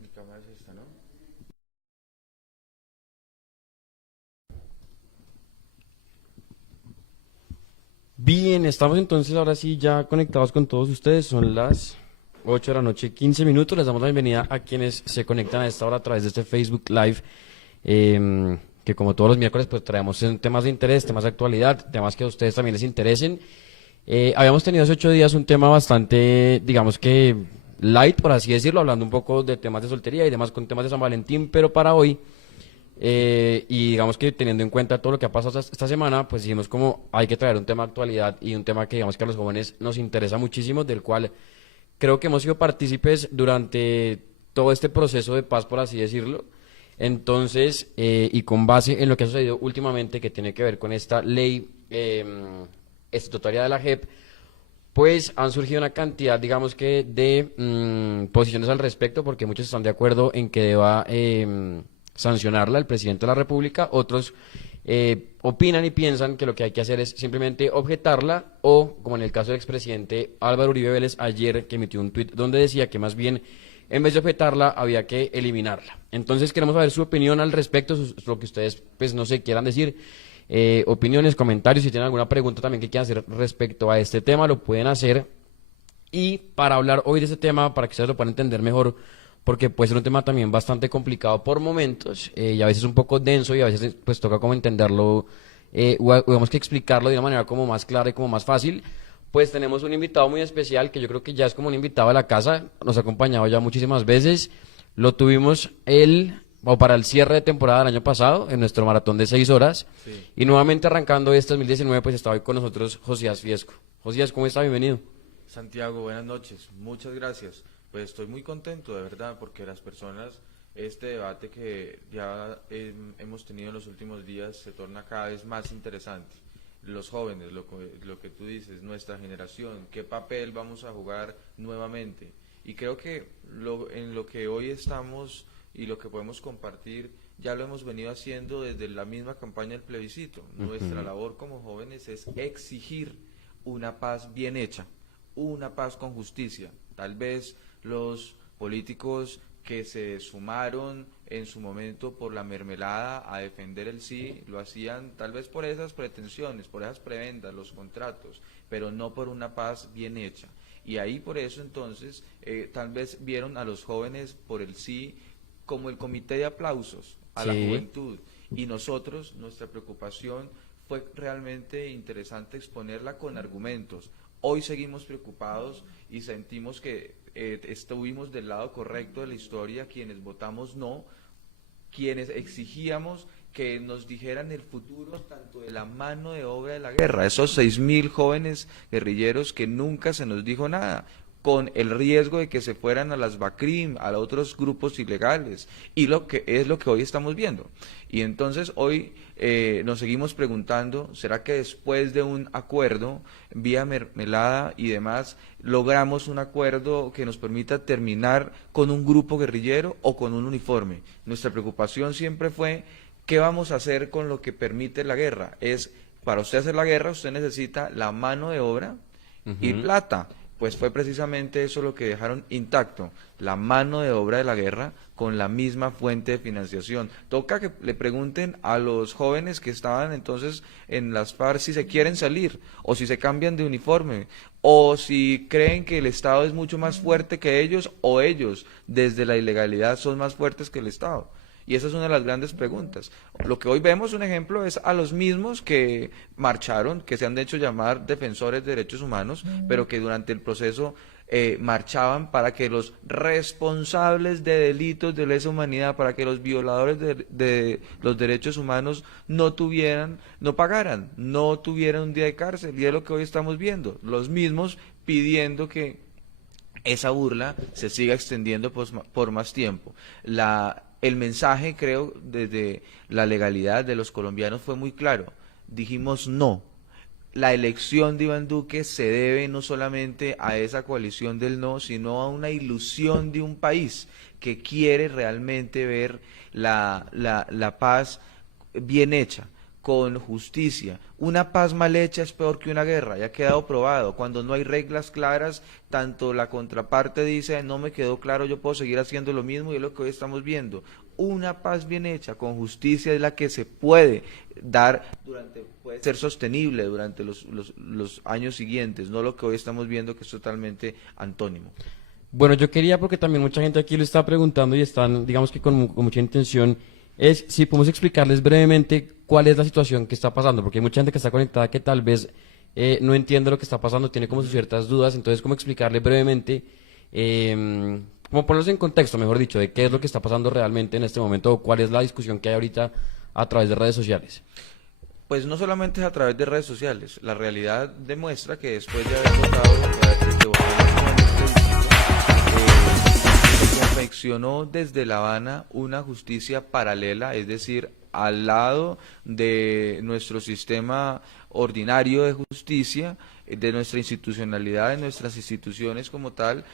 Mi cámara es esta, ¿no? Bien, estamos entonces ahora sí ya conectados con todos ustedes. Son las 8 de la noche, 15 minutos. Les damos la bienvenida a quienes se conectan a esta hora a través de este Facebook Live, que como todos los miércoles pues traemos temas de interés, temas de actualidad, temas que a ustedes también les interesen. Habíamos tenido hace 8 días un tema bastante, digamos que light, por así decirlo, hablando un poco de temas de soltería y demás con temas de San Valentín, pero para hoy y digamos que teniendo en cuenta todo lo que ha pasado esta semana, pues dijimos como hay que traer un tema de actualidad y un tema que digamos que a los jóvenes nos interesa muchísimo, del cual creo que hemos sido partícipes durante todo este proceso de paz, por así decirlo. Entonces, y con base en lo que ha sucedido últimamente, que tiene que ver con esta ley estatutaria de la JEP, pues han surgido una cantidad, digamos que, de posiciones al respecto, porque muchos están de acuerdo en que deba sancionarla el presidente de la República, otros opinan y piensan que lo que hay que hacer es simplemente objetarla, o, como en el caso del expresidente Álvaro Uribe Vélez ayer, que emitió un tuit donde decía que más bien, en vez de objetarla, había que eliminarla. Entonces queremos saber su opinión al respecto, lo que ustedes, pues, no sé, quieran decir, opiniones, comentarios, si tienen alguna pregunta también que quieran hacer respecto a este tema, lo pueden hacer. Y para hablar hoy de este tema, para que ustedes lo puedan entender mejor, porque puede ser un tema también bastante complicado por momentos, y a veces un poco denso, y a veces pues toca como entenderlo, o digamos que explicarlo de una manera como más clara y como más fácil. Pues tenemos un invitado muy especial que yo creo que ya es como un invitado a la casa, nos ha acompañado ya muchísimas veces, lo tuvimos o para el cierre de temporada del año pasado, en nuestro maratón de 6 horas, Sí. y nuevamente arrancando este 2019, pues está hoy con nosotros Josías Fiesco. Josías, ¿cómo está? Bienvenido. Santiago, buenas noches. Muchas gracias. Pues estoy muy contento, de verdad, porque las personas, este debate que ya hemos tenido en los últimos días se torna cada vez más interesante. Los jóvenes, lo que tú dices, nuestra generación, ¿qué papel vamos a jugar nuevamente? Y creo que en lo que hoy estamos y lo que podemos compartir, ya lo hemos venido haciendo desde la misma campaña del plebiscito. Nuestra Ujú. labor como jóvenes es exigir una paz bien hecha, una paz con justicia. Tal vez los políticos que se sumaron en su momento por la mermelada a defender el sí, lo hacían tal vez por esas pretensiones, por esas prebendas, los contratos, pero no por una paz bien hecha. Y ahí por eso entonces tal vez vieron a los jóvenes por el sí como el comité de aplausos a la Sí. juventud. Y nosotros, nuestra preocupación fue realmente interesante exponerla con argumentos. Hoy seguimos preocupados y sentimos que estuvimos del lado correcto de la historia, quienes votamos no, quienes exigíamos que nos dijeran el futuro tanto de la mano de obra de la guerra, esos 6.000 jóvenes guerrilleros que nunca se nos dijo nada, con el riesgo de que se fueran a las BACRIM, a otros grupos ilegales, y lo que es lo que hoy estamos viendo. Y entonces hoy nos seguimos preguntando, ¿será que después de un acuerdo, vía mermelada y demás, logramos un acuerdo que nos permita terminar con un grupo guerrillero o con un uniforme? Nuestra preocupación siempre fue, ¿qué vamos a hacer con lo que permite la guerra? Para usted hacer la guerra, usted necesita la mano de obra y Ujú. plata. Pues fue precisamente eso lo que dejaron intacto, la mano de obra de la guerra con la misma fuente de financiación. Toca que le pregunten a los jóvenes que estaban entonces en las FARC si se quieren salir, o si se cambian de uniforme, o si creen que el Estado es mucho más fuerte que ellos, o ellos desde la ilegalidad son más fuertes que el Estado. Y esa es una de las grandes preguntas. Lo que hoy vemos, un ejemplo, es a los mismos que marcharon, que se han hecho llamar defensores de derechos humanos, pero que durante el proceso marchaban para que los responsables de delitos de lesa humanidad, para que los violadores de los derechos humanos no pagaran, no tuvieran un día de cárcel. Y es lo que hoy estamos viendo. Los mismos pidiendo que esa burla se siga extendiendo por más tiempo. El mensaje, creo, desde la legalidad de los colombianos fue muy claro. Dijimos no. La elección de Iván Duque se debe no solamente a esa coalición del no, sino a una ilusión de un país que quiere realmente ver la paz bien hecha, con justicia. Una paz mal hecha es peor que una guerra, ya ha quedado probado. Cuando no hay reglas claras, tanto la contraparte dice, no me quedó claro, yo puedo seguir haciendo lo mismo, y es lo que hoy estamos viendo. Una paz bien hecha, con justicia, es la que se puede dar, puede ser sostenible durante los años siguientes, no lo que hoy estamos viendo, que es totalmente antónimo. Bueno, yo quería, porque también mucha gente aquí lo está preguntando y están, digamos que con mucha intención, es si podemos explicarles brevemente cuál es la situación que está pasando, porque hay mucha gente que está conectada que tal vez no entiende lo que está pasando, tiene como sus ciertas dudas, entonces cómo explicarles brevemente, como ponerlos en contexto, mejor dicho, de qué es lo que está pasando realmente en este momento, o cuál es la discusión que hay ahorita a través de redes sociales. Pues no solamente es a través de redes sociales, la realidad demuestra que después de haber votado, de votar en este se confeccionó desde La Habana una justicia paralela, es decir, al lado de nuestro sistema ordinario de justicia, de nuestra institucionalidad, de nuestras instituciones como tal,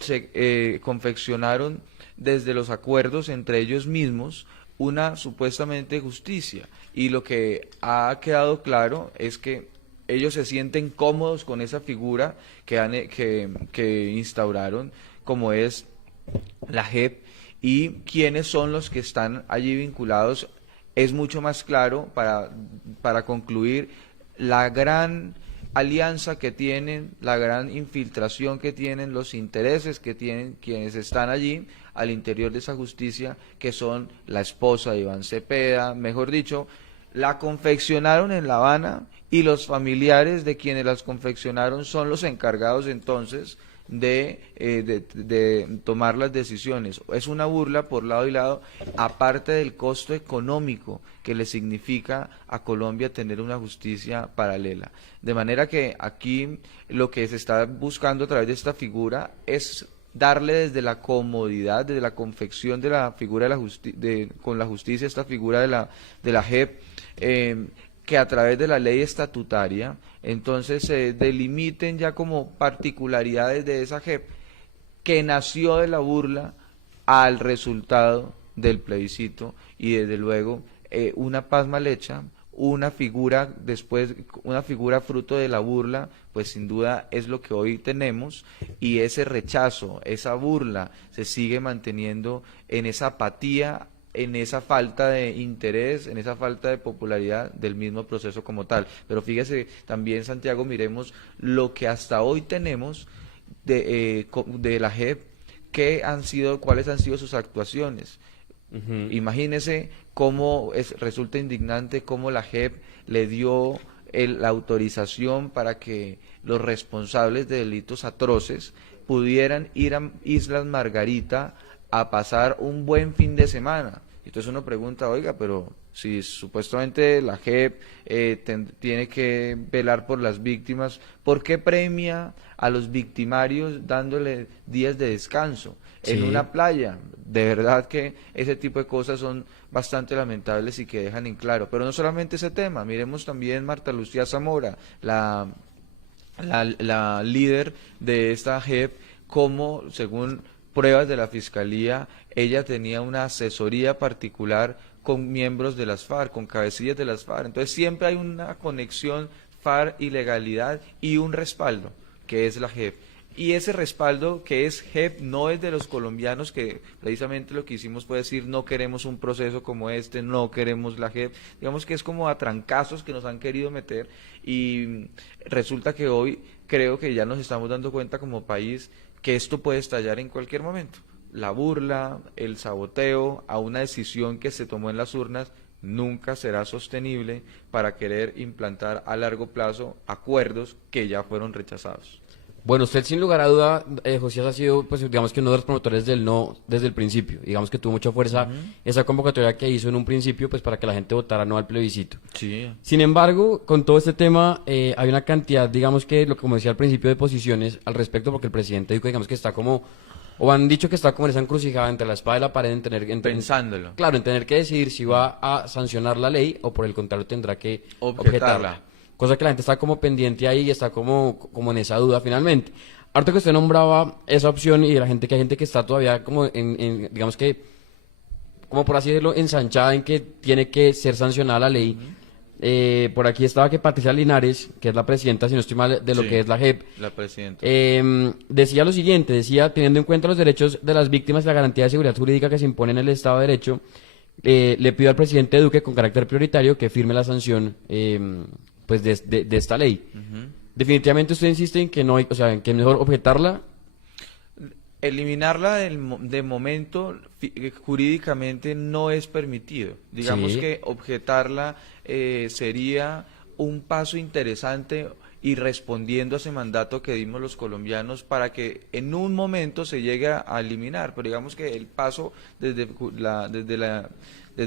se confeccionaron desde los acuerdos entre ellos mismos una supuestamente justicia, y lo que ha quedado claro es que ellos se sienten cómodos con esa figura que instauraron, como es la JEP, y quiénes son los que están allí vinculados. Es mucho más claro para concluir la gran alianza que tienen, la gran infiltración que tienen, los intereses que tienen quienes están allí al interior de esa justicia, que son la esposa de Iván Cepeda, mejor dicho, la confeccionaron en La Habana, y los familiares de quienes las confeccionaron son los encargados entonces de tomar las decisiones. Es una burla por lado y lado, aparte del costo económico que le significa a Colombia tener una justicia paralela. De manera que aquí lo que se está buscando a través de esta figura es darle desde la comodidad, desde la confección de la figura con la justicia, esta figura de la JEP, que a través de la ley estatutaria entonces se delimiten ya como particularidades de esa JEP, que nació de la burla al resultado del plebiscito, y desde luego una paz mal hecha, una figura fruto de la burla, pues sin duda es lo que hoy tenemos, y ese rechazo, esa burla se sigue manteniendo en esa apatía, en esa falta de interés, en esa falta de popularidad del mismo proceso como tal. Pero fíjese también, Santiago, miremos lo que hasta hoy tenemos de la JEP, cuáles han sido sus actuaciones. Imagínese cómo resulta indignante cómo la JEP le dio la autorización para que los responsables de delitos atroces pudieran ir a Islas Margarita a pasar un buen fin de semana. Entonces uno pregunta, oiga, pero si supuestamente la JEP tiene que velar por las víctimas, ¿por qué premia a los victimarios dándole días de descanso en una playa? De verdad que ese tipo de cosas son bastante lamentables y que dejan en claro. Pero no solamente ese tema, miremos también Marta Lucía Zamora, la líder de esta JEP, como según pruebas de la Fiscalía, ella tenía una asesoría particular con miembros de las FARC, con cabecillas de las FARC. Entonces siempre hay una conexión FARC, ilegalidad, y un respaldo, que es la JEP. Y ese respaldo que es JEP no es de los colombianos, que precisamente lo que hicimos fue decir no queremos un proceso como este, no queremos la JEP, digamos que es como a trancazos que nos han querido meter, y resulta que hoy creo que ya nos estamos dando cuenta como país que esto puede estallar en cualquier momento. La burla, el saboteo a una decisión que se tomó en las urnas nunca será sostenible para querer implantar a largo plazo acuerdos que ya fueron rechazados. Bueno, usted sin lugar a duda, Josías, ha sido, pues, digamos que uno de los promotores del no desde el principio. Digamos que tuvo mucha fuerza esa convocatoria que hizo en un principio, pues, para que la gente votara no al plebiscito. Sí. Sin embargo, con todo este tema, hay una cantidad, digamos que, como decía al principio, de posiciones al respecto, porque el presidente dijo, digamos que está como, o han dicho que está como en esa encrucijada entre la espada y la pared, pensándolo. Claro, en tener que decidir si va a sancionar la ley o por el contrario tendrá que objetarla. Cosa que la gente está como pendiente ahí y está como en esa duda finalmente. Harto que usted nombraba esa opción, y la gente que hay gente que está todavía como digamos que, como por así decirlo, ensanchada en que tiene que ser sancionada la ley. por aquí estaba que Patricia Linares, que es la presidenta, si no estoy mal, de lo Sí, que es la JEP, la presidenta. decía lo siguiente, decía, teniendo en cuenta los derechos de las víctimas y la garantía de seguridad jurídica que se impone en el Estado de Derecho, le pido al presidente Duque con carácter prioritario que firme la sanción pues de esta ley. Ujú. Definitivamente usted insiste en que no hay, o sea, en que es mejor objetarla. Eliminarla de momento jurídicamente no es permitido. Digamos Sí, que objetarla sería un paso interesante y respondiendo a ese mandato que dimos los colombianos para que en un momento se llegue a eliminar. Pero digamos que el paso desde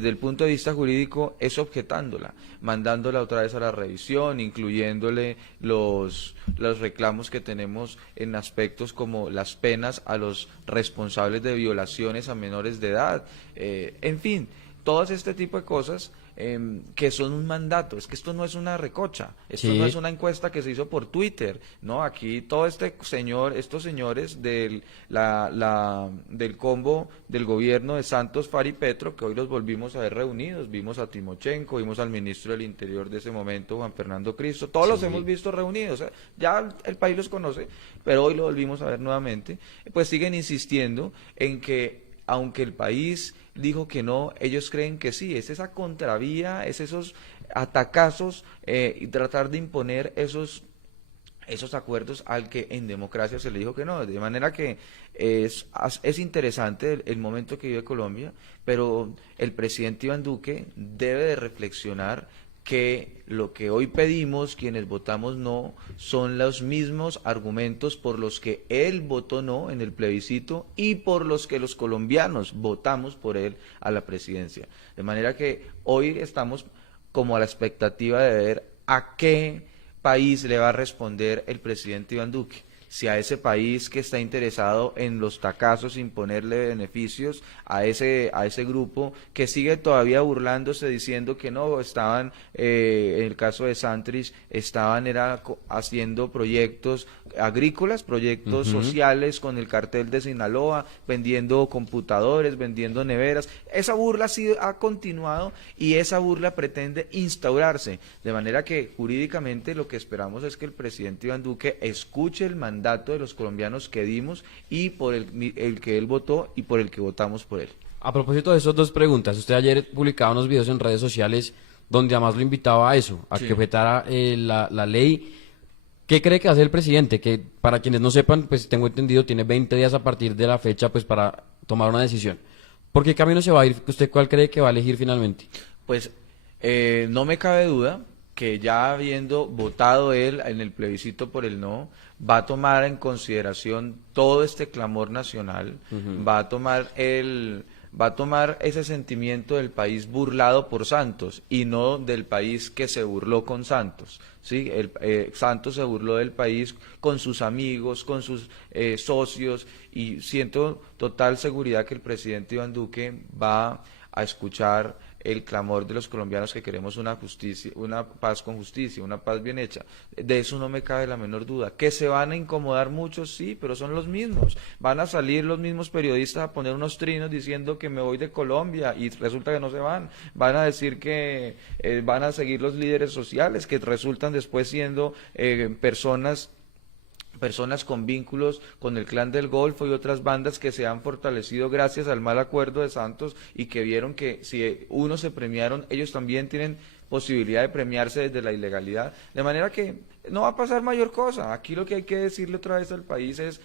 el punto de vista jurídico es objetándola, mandándola otra vez a la revisión, incluyéndole los reclamos que tenemos en aspectos como las penas a los responsables de violaciones a menores de edad, en fin, todo este tipo de cosas que son un mandato. Es que esto no es una recocha, esto no es sí, una encuesta que se hizo por Twitter, ¿no? Aquí todo estos señores del combo del gobierno de Santos, Fari y Petro, que hoy los volvimos a ver reunidos, vimos a Timochenko, vimos al ministro del Interior de ese momento, Juan Fernando Cristo, todos los hemos sí. visto reunidos, ya el país los conoce, pero hoy lo volvimos a ver nuevamente, pues siguen insistiendo en que aunque el país dijo que no, ellos creen que sí, es esa contravía, es esos atacazos y tratar de imponer esos acuerdos al que en democracia se le dijo que no, de manera que es interesante el momento que vive Colombia, pero el presidente Iván Duque debe de reflexionar que lo que hoy pedimos, quienes votamos no, son los mismos argumentos por los que él votó no en el plebiscito y por los que los colombianos votamos por él a la presidencia. De manera que hoy estamos como a la expectativa de ver a qué país le va a responder el presidente Iván Duque. Si a ese país que está interesado en los tacazos, imponerle beneficios a ese grupo que sigue todavía burlándose diciendo que no, estaban, en el caso de Santrich, haciendo proyectos agrícolas, proyectos Ujú. sociales con el cartel de Sinaloa, vendiendo computadores, vendiendo neveras. Esa burla ha continuado y esa burla pretende instaurarse, de manera que jurídicamente lo que esperamos es que el presidente Iván Duque escuche el mandato de los colombianos que dimos y por el que él votó y por el que votamos por él. A propósito de esas dos preguntas, usted ayer publicaba unos videos en redes sociales donde además lo invitaba a eso, a Sí. que objetara la ley. ¿Qué cree que hace el presidente? Que para quienes no sepan, pues tengo entendido, tiene 20 días a partir de la fecha pues para tomar una decisión. ¿Por qué camino se va a ir? ¿Usted cuál cree que va a elegir finalmente? Pues no me cabe duda que ya habiendo votado él en el plebiscito por el no, va a tomar en consideración todo este clamor nacional, Ujú. va a tomar ese sentimiento del país burlado por Santos y no del país que se burló con Santos. ¿Sí? Santos se burló del país con sus amigos, con sus socios y siento total seguridad que el presidente Iván Duque va a escuchar el clamor de los colombianos que queremos una justicia, una paz con justicia, una paz bien hecha. De eso no me cabe la menor duda. Que se van a incomodar muchos, sí, pero son los mismos. Van a salir los mismos periodistas a poner unos trinos diciendo que me voy de Colombia y resulta que no se van. Van a decir que van a seguir los líderes sociales que resultan después siendo personas con vínculos con el Clan del Golfo y otras bandas que se han fortalecido gracias al mal acuerdo de Santos y que vieron que si unos se premiaron, ellos también tienen posibilidad de premiarse desde la ilegalidad. De manera que no va a pasar mayor cosa. Aquí lo que hay que decirle otra vez al país es,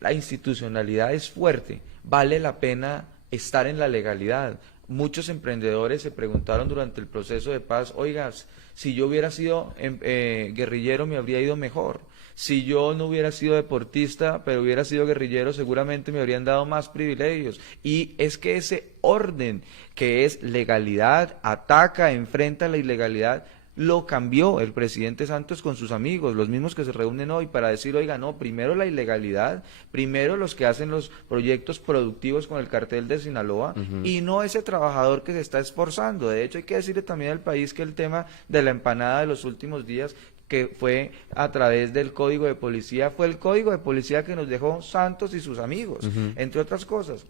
la institucionalidad es fuerte, vale la pena estar en la legalidad. Muchos emprendedores se preguntaron durante el proceso de paz, oiga, si yo hubiera sido guerrillero me habría ido mejor. Si yo no hubiera sido deportista, pero hubiera sido guerrillero, seguramente me habrían dado más privilegios. Y es que ese orden, que es legalidad, ataca, enfrenta la ilegalidad, lo cambió el presidente Santos con sus amigos, los mismos que se reúnen hoy para decir, oiga, no, primero la ilegalidad, primero los que hacen los proyectos productivos con el cartel de Sinaloa Ujú. y no ese trabajador que se está esforzando. De hecho, hay que decirle también al país que el tema de la empanada de los últimos días que fue a través del código de policía, fue el código de policía que nos dejó Santos y sus amigos, Ujú. entre otras cosas.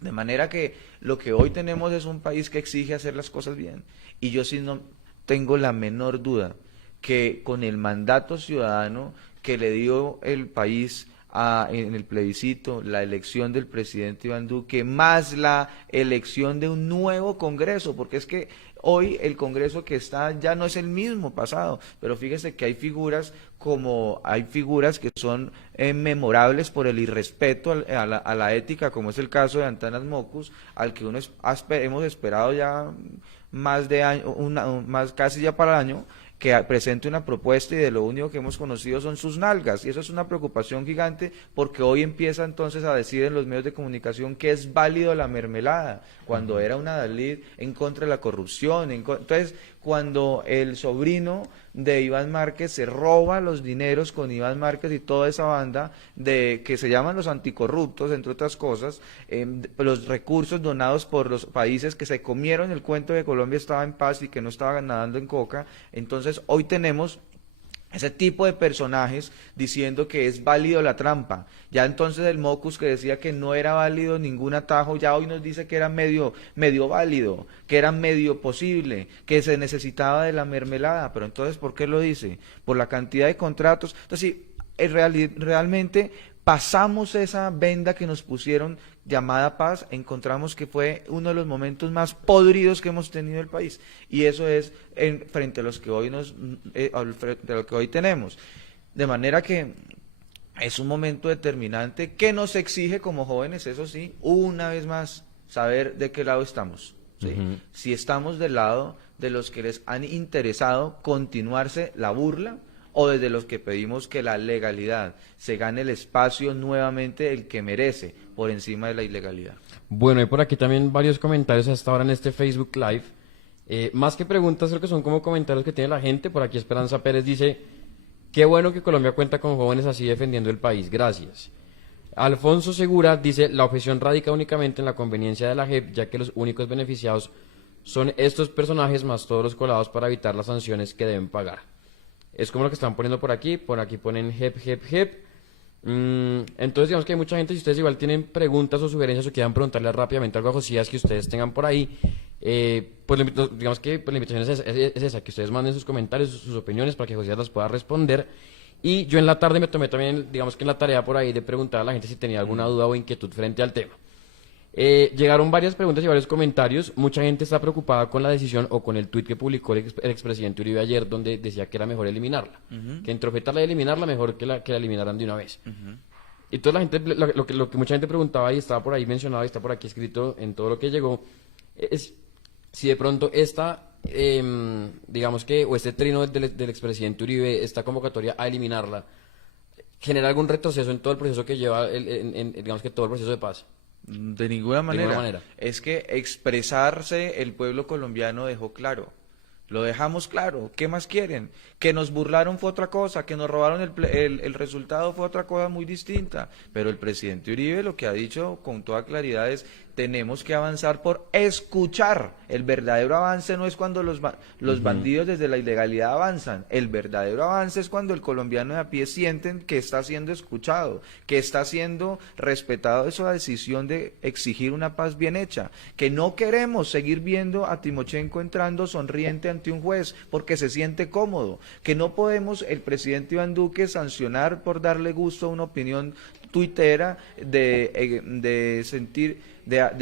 De manera que lo que hoy tenemos es un país que exige hacer las cosas bien. Y yo sí no, tengo la menor duda que con el mandato ciudadano que le dio el país en el plebiscito, la elección del presidente Iván Duque, más la elección de un nuevo Congreso, porque es que hoy el Congreso que está ya no es el mismo pasado, pero fíjese que hay figuras que son memorables por el irrespeto a la ética, como es el caso de Antanas Mockus, al que hemos esperado ya más de año, más casi ya para el año, que presente una propuesta y de lo único que hemos conocido son sus nalgas. Y eso es una preocupación gigante porque hoy empieza entonces a decir en los medios de comunicación que es válido la mermelada, cuando era una Dalí en contra de la corrupción. Entonces, cuando el sobrino de Iván Márquez se roba los dineros con Iván Márquez y toda esa banda que se llaman los anticorruptos, entre otras cosas, los recursos donados por los países que se comieron el cuento de que Colombia estaba en paz y que no estaba nadando en coca. Entonces hoy tenemos ese tipo de personajes diciendo que es válido la trampa. Ya entonces el Mockus, que decía que no era válido ningún atajo, ya hoy nos dice que era medio válido, que era medio posible, que se necesitaba de la mermelada. Pero entonces, ¿por qué lo dice? Por la cantidad de contratos. Entonces, sí, realmente pasamos esa venda que nos pusieron llamada paz, encontramos que fue uno de los momentos más podridos que hemos tenido en el país, y eso es frente a los que hoy frente a lo que hoy tenemos. De manera que es un momento determinante que nos exige como jóvenes, eso sí, una vez más, saber de qué lado estamos. ¿Sí? Si estamos del lado de los que les han interesado continuarse la burla, o desde los que pedimos que la legalidad se gane el espacio nuevamente el que merece por encima de la ilegalidad. Bueno, y por aquí también varios comentarios hasta ahora en este Facebook Live. Más que preguntas, creo que son como comentarios que tiene la gente. Por aquí Esperanza Pérez dice: qué bueno que Colombia cuenta con jóvenes así defendiendo el país, gracias. Alfonso Segura dice: la objeción radica únicamente en la conveniencia de la JEP, ya que los únicos beneficiados son estos personajes más todos los colados para evitar las sanciones que deben pagar. Es como lo que están poniendo por aquí ponen JEP. Entonces digamos que hay mucha gente, si ustedes igual tienen preguntas o sugerencias o quieran preguntarle rápidamente algo a Josías que ustedes tengan por ahí, pues digamos que pues, la invitación es esa, que ustedes manden sus comentarios, sus opiniones para que Josías las pueda responder. Y yo en la tarde me tomé también, digamos que en la tarea por ahí de preguntar a la gente si tenía alguna duda o inquietud frente al tema. Llegaron varias preguntas y varios comentarios. Mucha gente está preocupada con la decisión o con el tuit que publicó el expresidente Uribe ayer, donde decía que era mejor eliminarla, que entropetarla y eliminarla mejor que la eliminaran de una vez. Y toda la gente, lo que mucha gente preguntaba y estaba por ahí mencionado y está por aquí escrito en todo lo que llegó, es si de pronto digamos que, o este trino del expresidente Uribe, esta convocatoria a eliminarla, genera algún retroceso en todo el proceso que lleva, digamos que todo el proceso de paz. De ninguna manera. Es que expresarse el pueblo colombiano dejó claro. Lo dejamos claro. ¿Qué más quieren? Que nos burlaron fue otra cosa, que nos robaron el resultado fue otra cosa muy distinta. Pero el presidente Uribe lo que ha dicho con toda claridad es: tenemos que avanzar por escuchar. El verdadero avance no es cuando los bandidos desde la ilegalidad avanzan. El verdadero avance es cuando el colombiano de a pie sienten que está siendo escuchado, que está siendo respetado esa decisión de exigir una paz bien hecha, que no queremos seguir viendo a Timochenko entrando sonriente ante un juez porque se siente cómodo, que no podemos el presidente Iván Duque sancionar por darle gusto a una opinión tuitera de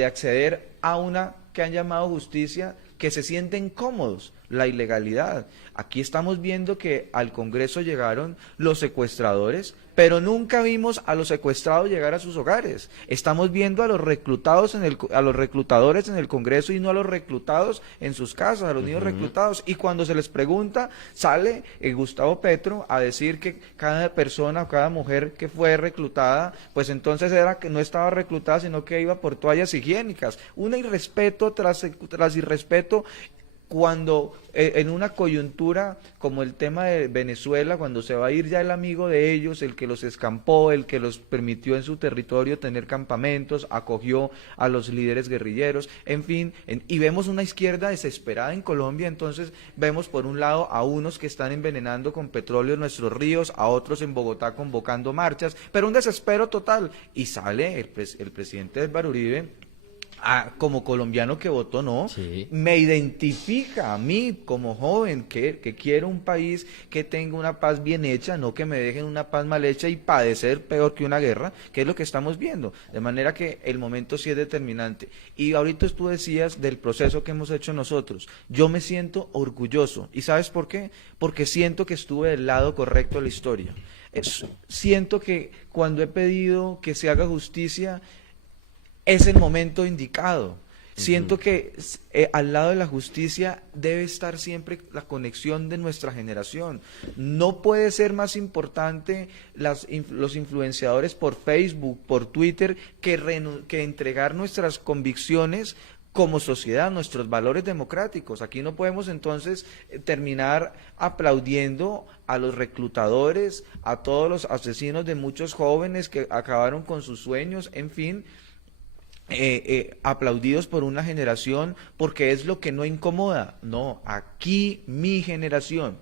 acceder a una que han llamado justicia, que se sienten cómodos, la ilegalidad. Aquí estamos viendo que al Congreso llegaron los secuestradores, pero nunca vimos a los secuestrados llegar a sus hogares. Estamos viendo a los reclutados a los reclutadores en el Congreso y no a los reclutados en sus casas, a los niños reclutados. Y cuando se les pregunta, sale Gustavo Petro a decir que cada persona o cada mujer que fue reclutada, pues entonces era que no estaba reclutada, sino que iba por toallas higiénicas. Un irrespeto tras irrespeto. Cuando en una coyuntura como el tema de Venezuela, cuando se va a ir ya el amigo de ellos, el que los escampó, el que los permitió en su territorio tener campamentos, acogió a los líderes guerrilleros, en fin, y vemos una izquierda desesperada en Colombia, entonces vemos por un lado a unos que están envenenando con petróleo nuestros ríos, a otros en Bogotá convocando marchas, pero un desespero total, y sale el presidente del Uribe como colombiano que votó no, Sí. me identifica a mí como joven que quiero un país que tenga una paz bien hecha, no que me dejen una paz mal hecha y padecer peor que una guerra, que es lo que estamos viendo. De manera que el momento sí es determinante. Y ahorita tú decías del proceso que hemos hecho nosotros. Yo me siento orgulloso. ¿Y sabes por qué? Porque siento que estuve del lado correcto de la historia. Siento que cuando he pedido que se haga justicia, es el momento indicado. Siento que al lado de la justicia debe estar siempre la conexión de nuestra generación. No puede ser más importante los influenciadores por Facebook, por Twitter, que entregar nuestras convicciones como sociedad, nuestros valores democráticos. Aquí no podemos entonces terminar aplaudiendo a los reclutadores, a todos los asesinos de muchos jóvenes que acabaron con sus sueños, en fin, aplaudidos por una generación porque es lo que no incomoda. No, aquí mi generación,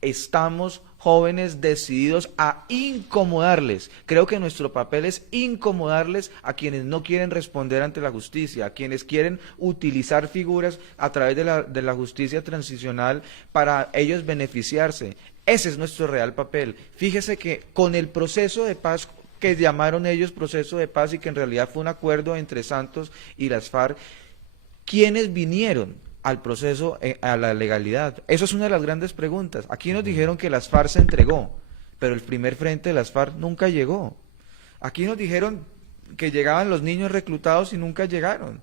estamos jóvenes decididos a incomodarles. Creo que nuestro papel es incomodarles a quienes no quieren responder ante la justicia, a quienes quieren utilizar figuras a través de la justicia transicional para ellos beneficiarse. Ese es nuestro real papel. Fíjese que con el proceso de paz que llamaron ellos proceso de paz y que en realidad fue un acuerdo entre Santos y las FARC, ¿quiénes vinieron al proceso, a la legalidad? Eso es una de las grandes preguntas. Aquí nos dijeron que las FARC se entregó, pero el primer frente de las FARC nunca llegó. Aquí nos dijeron que llegaban los niños reclutados y nunca llegaron.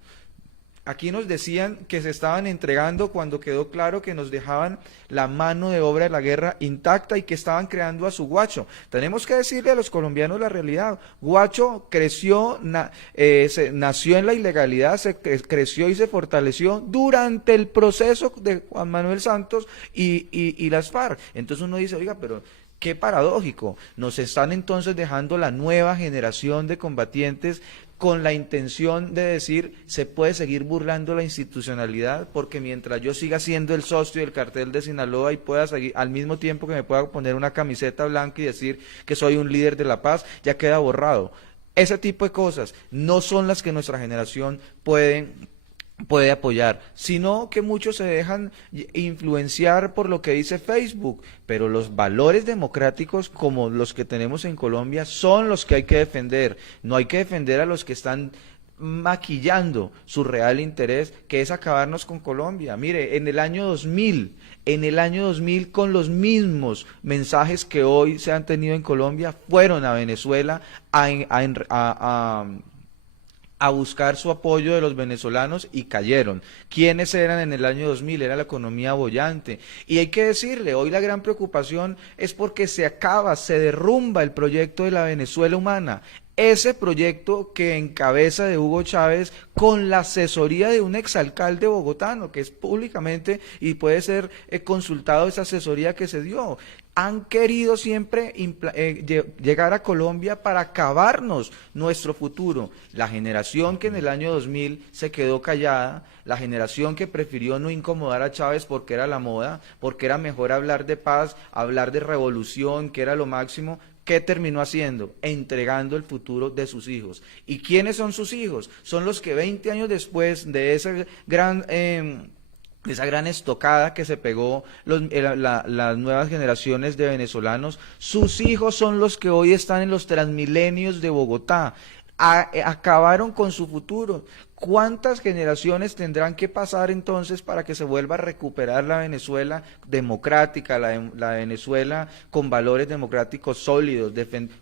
Aquí nos decían que se estaban entregando cuando quedó claro que nos dejaban la mano de obra de la guerra intacta y que estaban creando a su Guacho. Tenemos que decirle a los colombianos la realidad. Guacho creció, nació en la ilegalidad, creció y se fortaleció durante el proceso de Juan Manuel Santos y las FARC. Entonces uno dice, oiga, pero qué paradójico. Nos están entonces dejando la nueva generación de combatientes con la intención de decir, se puede seguir burlando la institucionalidad, porque mientras yo siga siendo el socio del cartel de Sinaloa y pueda seguir, al mismo tiempo que me pueda poner una camiseta blanca y decir que soy un líder de la paz, ya queda borrado. Ese tipo de cosas no son las que nuestra generación puede apoyar, sino que muchos se dejan influenciar por lo que dice Facebook, pero los valores democráticos como los que tenemos en Colombia son los que hay que defender. No hay que defender a los que están maquillando su real interés, que es acabarnos con Colombia. Mire, en el año 2000 con los mismos mensajes que hoy se han tenido en Colombia, fueron a Venezuela a buscar su apoyo de los venezolanos y cayeron. ¿Quiénes eran en el año 2000? Era la economía boyante. Y hay que decirle, hoy la gran preocupación es porque se derrumba el proyecto de la Venezuela humana. Ese proyecto que encabeza de Hugo Chávez con la asesoría de un exalcalde bogotano, que es públicamente y puede ser consultado esa asesoría que se dio. Han querido siempre llegar a Colombia para acabarnos nuestro futuro. La generación que en el año 2000 se quedó callada, la generación que prefirió no incomodar a Chávez porque era la moda, porque era mejor hablar de paz, hablar de revolución, que era lo máximo. ¿Qué terminó haciendo? Entregando el futuro de sus hijos. ¿Y quiénes son sus hijos? Son los que 20 años después de esa gran estocada que se pegó las nuevas generaciones de venezolanos, sus hijos son los que hoy están en los Transmilenios de Bogotá. Acabaron con su futuro. ¿Cuántas generaciones tendrán que pasar entonces para que se vuelva a recuperar la Venezuela democrática, la Venezuela con valores democráticos sólidos?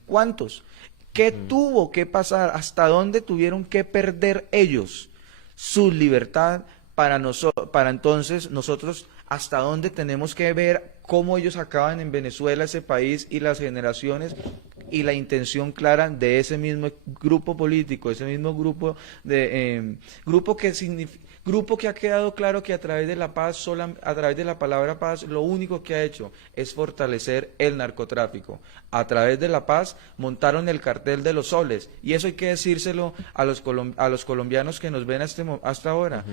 ¿Cuántos? ¿Qué tuvo que pasar? ¿Hasta dónde tuvieron que perder ellos su libertad para entonces nosotros hasta dónde tenemos que ver cómo ellos acaban en Venezuela, ese país y las generaciones y la intención clara de ese mismo grupo político, ese mismo grupo grupo que ha quedado claro que a través de la paz, a través de la palabra paz, lo único que ha hecho es fortalecer el narcotráfico. A través de la paz montaron el cartel de los soles, y eso hay que decírselo a los colombianos que nos ven hasta ahora.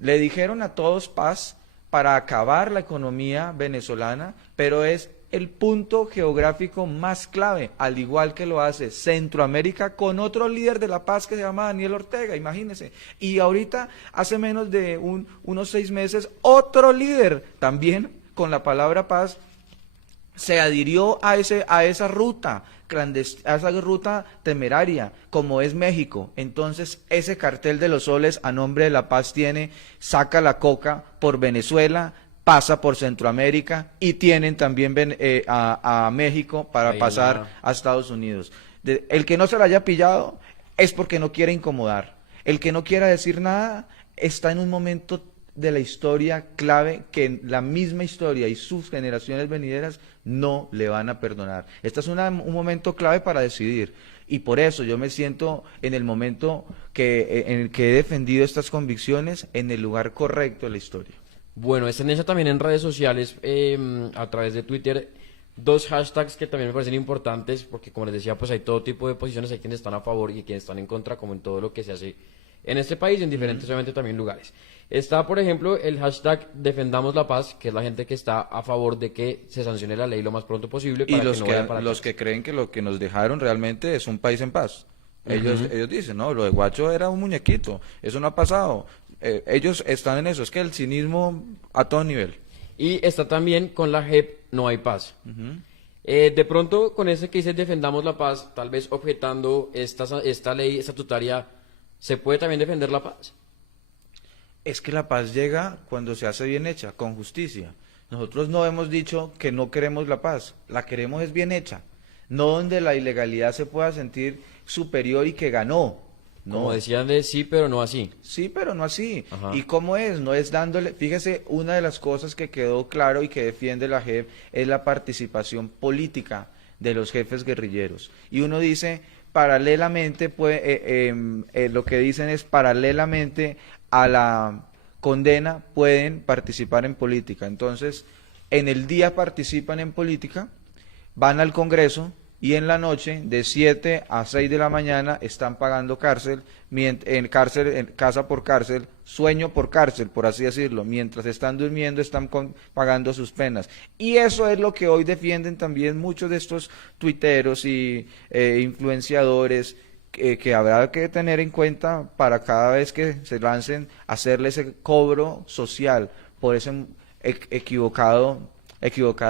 Le dijeron a todos paz para acabar la economía venezolana, pero es el punto geográfico más clave, al igual que lo hace Centroamérica con otro líder de la paz que se llama Daniel Ortega, imagínense. Y ahorita, hace menos de unos 6 meses, otro líder también con la palabra paz se adhirió a esa ruta a esa ruta temeraria, como es México. Entonces, ese cartel de los soles a nombre de la paz saca la coca por Venezuela, pasa por Centroamérica y tienen también a México para pasar a Estados Unidos. El que no se la haya pillado es porque no quiere incomodar. El que no quiera decir nada está en un momento de la historia clave que la misma historia y sus generaciones venideras no le van a perdonar. Este es un momento clave para decidir, y por eso yo me siento en el momento en el que he defendido estas convicciones en el lugar correcto de la historia. Bueno, es tendencia también en redes sociales, a través de Twitter, dos hashtags que también me parecen importantes, porque como les decía, pues hay todo tipo de posiciones, hay quienes están a favor y quienes están en contra, como en todo lo que se hace en este país y en diferentes, obviamente, también lugares. Está, por ejemplo, el hashtag Defendamos la Paz, que es la gente que está a favor de que se sancione la ley lo más pronto posible. Y los que creen que lo que nos dejaron realmente es un país en paz. Ellos dicen, no, lo de Guacho era un muñequito, eso no ha pasado. Ellos están en eso, es que el cinismo a todo nivel. Y está también con la JEP No hay paz. De pronto, con ese que dice Defendamos la Paz, tal vez objetando esta ley estatutaria, ¿se puede también defender la paz? Es que la paz llega cuando se hace bien hecha, con justicia. Nosotros no hemos dicho que no queremos la paz, la queremos es bien hecha, no donde la ilegalidad se pueda sentir superior y que ganó. No. Como decían de sí, pero no así. Sí, pero no así. Ajá. ¿Y cómo es? No es dándole... Fíjese, una de las cosas que quedó claro y que defiende la JEP es la participación política de los jefes guerrilleros. Y uno dice, paralelamente, lo que dicen es paralelamente a la condena pueden participar en política. Entonces, en el día participan en política, van al Congreso, y en la noche, de 7 a 6 de la mañana, están pagando cárcel, en casa por cárcel, sueño por cárcel, por así decirlo. Mientras están durmiendo, están pagando sus penas. Y eso es lo que hoy defienden también muchos de estos tuiteros y influenciadores, que habrá que tener en cuenta para cada vez que se lancen, hacerle ese cobro social por esa equivocada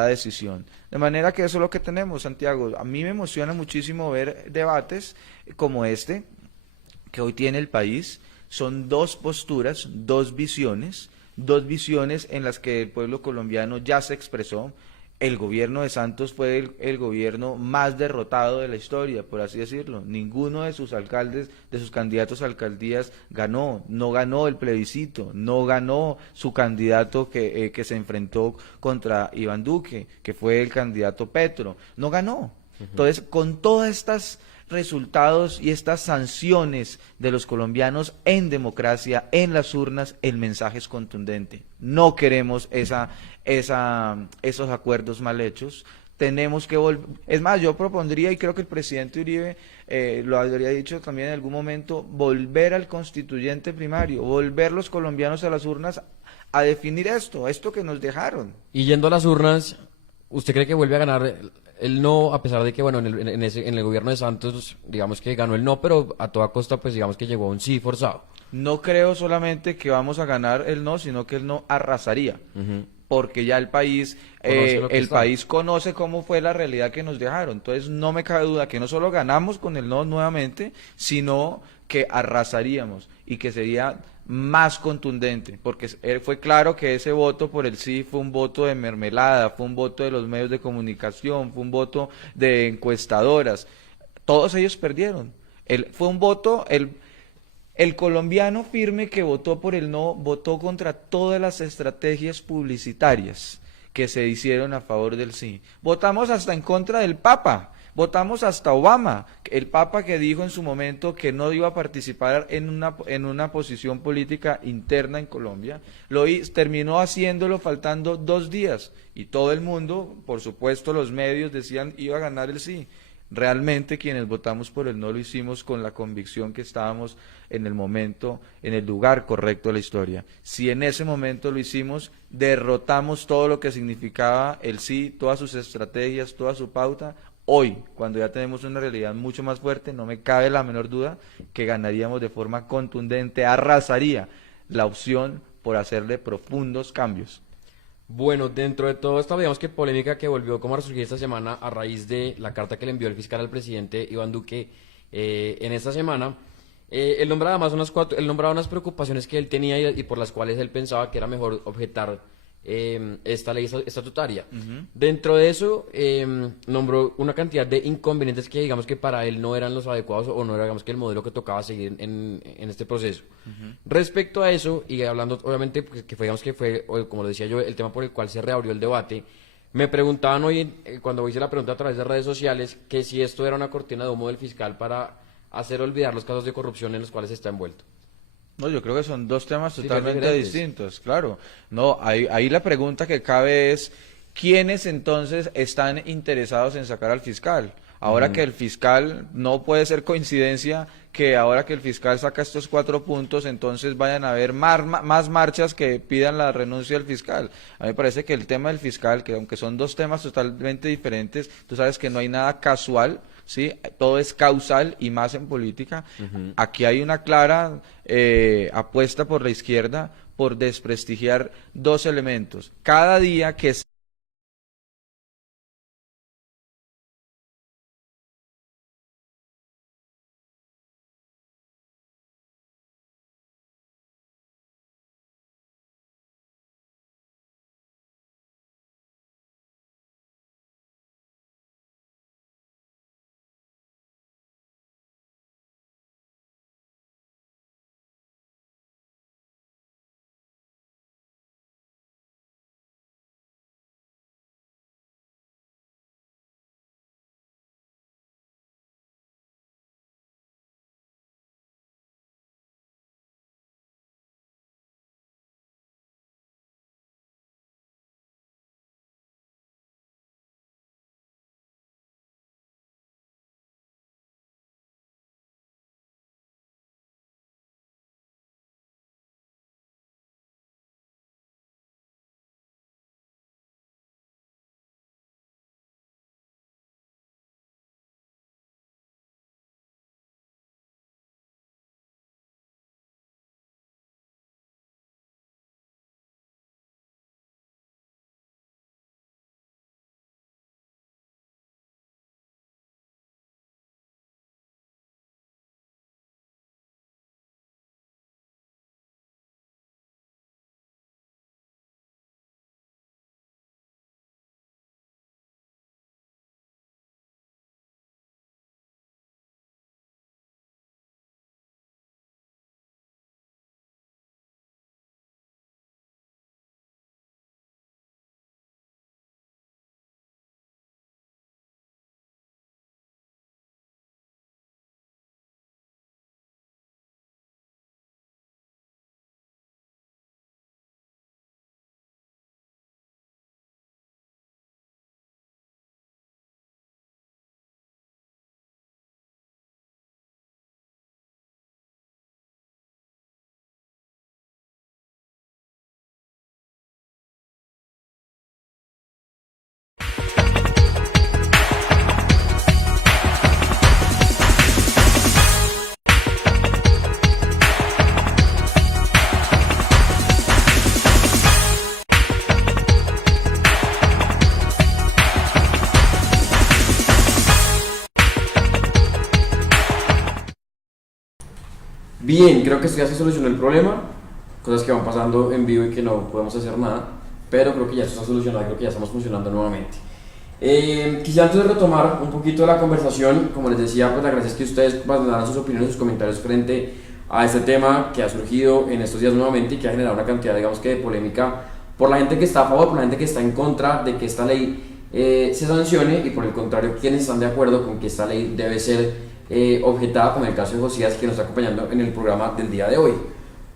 decisión. De manera que eso es lo que tenemos, Santiago. A mí me emociona muchísimo ver debates como este que hoy tiene el país. Son dos posturas, dos visiones en las que el pueblo colombiano ya se expresó. El gobierno de Santos fue el gobierno más derrotado de la historia, por así decirlo. Ninguno de sus alcaldes, de sus candidatos a alcaldías ganó, no ganó el plebiscito, no ganó su candidato que se enfrentó contra Iván Duque, que fue el candidato Petro, no ganó. Entonces, con todas estas resultados y estas sanciones de los colombianos en democracia, en las urnas, el mensaje es contundente. No queremos esos acuerdos mal hechos. Tenemos que volver. Es más, yo propondría, y creo que el presidente Uribe lo habría dicho también en algún momento, volver al constituyente primario, volver los colombianos a las urnas a definir esto que nos dejaron. Y yendo a las urnas, ¿usted cree que vuelve a ganar el no, a pesar de que, bueno, en el gobierno de Santos, digamos que ganó el no, pero a toda costa, pues digamos que llegó a un sí forzado? No creo solamente que vamos a ganar el no, sino que el no arrasaría, porque ya el país conoce cómo fue la realidad que nos dejaron. Entonces no me cabe duda que no solo ganamos con el no nuevamente, sino que arrasaríamos y que sería más contundente, porque fue claro que ese voto por el sí fue un voto de mermelada, fue un voto de los medios de comunicación, fue un voto de encuestadoras. Todos ellos perdieron. Fue un voto, el colombiano firme que votó por el no, votó contra todas las estrategias publicitarias que se hicieron a favor del sí. Votamos hasta en contra del Papa. Votamos hasta Obama, el Papa que dijo en su momento que no iba a participar en una posición política interna en Colombia, terminó haciéndolo faltando 2 días, y todo el mundo, por supuesto los medios decían iba a ganar el sí. Realmente quienes votamos por el no lo hicimos con la convicción que estábamos en el momento, en el lugar correcto de la historia. Si en ese momento lo hicimos, derrotamos todo lo que significaba el sí, todas sus estrategias, toda su pauta. Hoy, cuando ya tenemos una realidad mucho más fuerte, no me cabe la menor duda que ganaríamos de forma contundente, arrasaría la opción por hacerle profundos cambios. Bueno, dentro de todo esta, digamos que polémica que volvió como a resurgir esta semana a raíz de la carta que le envió el fiscal al presidente Iván Duque en esta semana, él nombraba además él nombraba unas preocupaciones que él tenía y por las cuales él pensaba que era mejor objetar esta ley estatutaria. Dentro de eso, nombró una cantidad de inconvenientes que digamos que para él no eran los adecuados o no era digamos que el modelo que tocaba seguir en este proceso. Respecto a eso, y hablando obviamente pues, que fue, digamos que fue, como lo decía yo, el tema por el cual se reabrió el debate, me preguntaban hoy, cuando hice la pregunta a través de redes sociales, que si esto era una cortina de humo del fiscal para hacer olvidar los casos de corrupción en los cuales está envuelto. No, yo creo que son dos temas Sí, totalmente diferentes. distintos, claro. No, ahí la pregunta que cabe es, ¿quiénes entonces están interesados en sacar al fiscal? Ahora que el fiscal, no puede ser coincidencia que ahora que el fiscal saca estos 4 puntos, entonces vayan a haber más marchas que pidan la renuncia del fiscal. A mí me parece que el tema del fiscal, que aunque son dos temas totalmente diferentes, tú sabes que no hay nada casual, ¿sí? Todo es causal y más en política. Aquí hay una clara apuesta por la izquierda por desprestigiar dos elementos. Cada día que Bien, creo que esto ya se solucionó el problema, cosas que van pasando en vivo y que no podemos hacer nada, pero creo que ya esto está solucionado, creo que ya estamos funcionando nuevamente. Quisiera antes de retomar un poquito la conversación, como les decía, pues la gracia es que ustedes mandaran sus opiniones, sus comentarios frente a este tema que ha surgido en estos días nuevamente y que ha generado una cantidad, digamos que de polémica por la gente que está a favor, por la gente que está en contra de que esta ley se sancione y por el contrario, quienes están de acuerdo con que esta ley debe ser objetada, como en el caso de Josías, que nos está acompañando en el programa del día de hoy.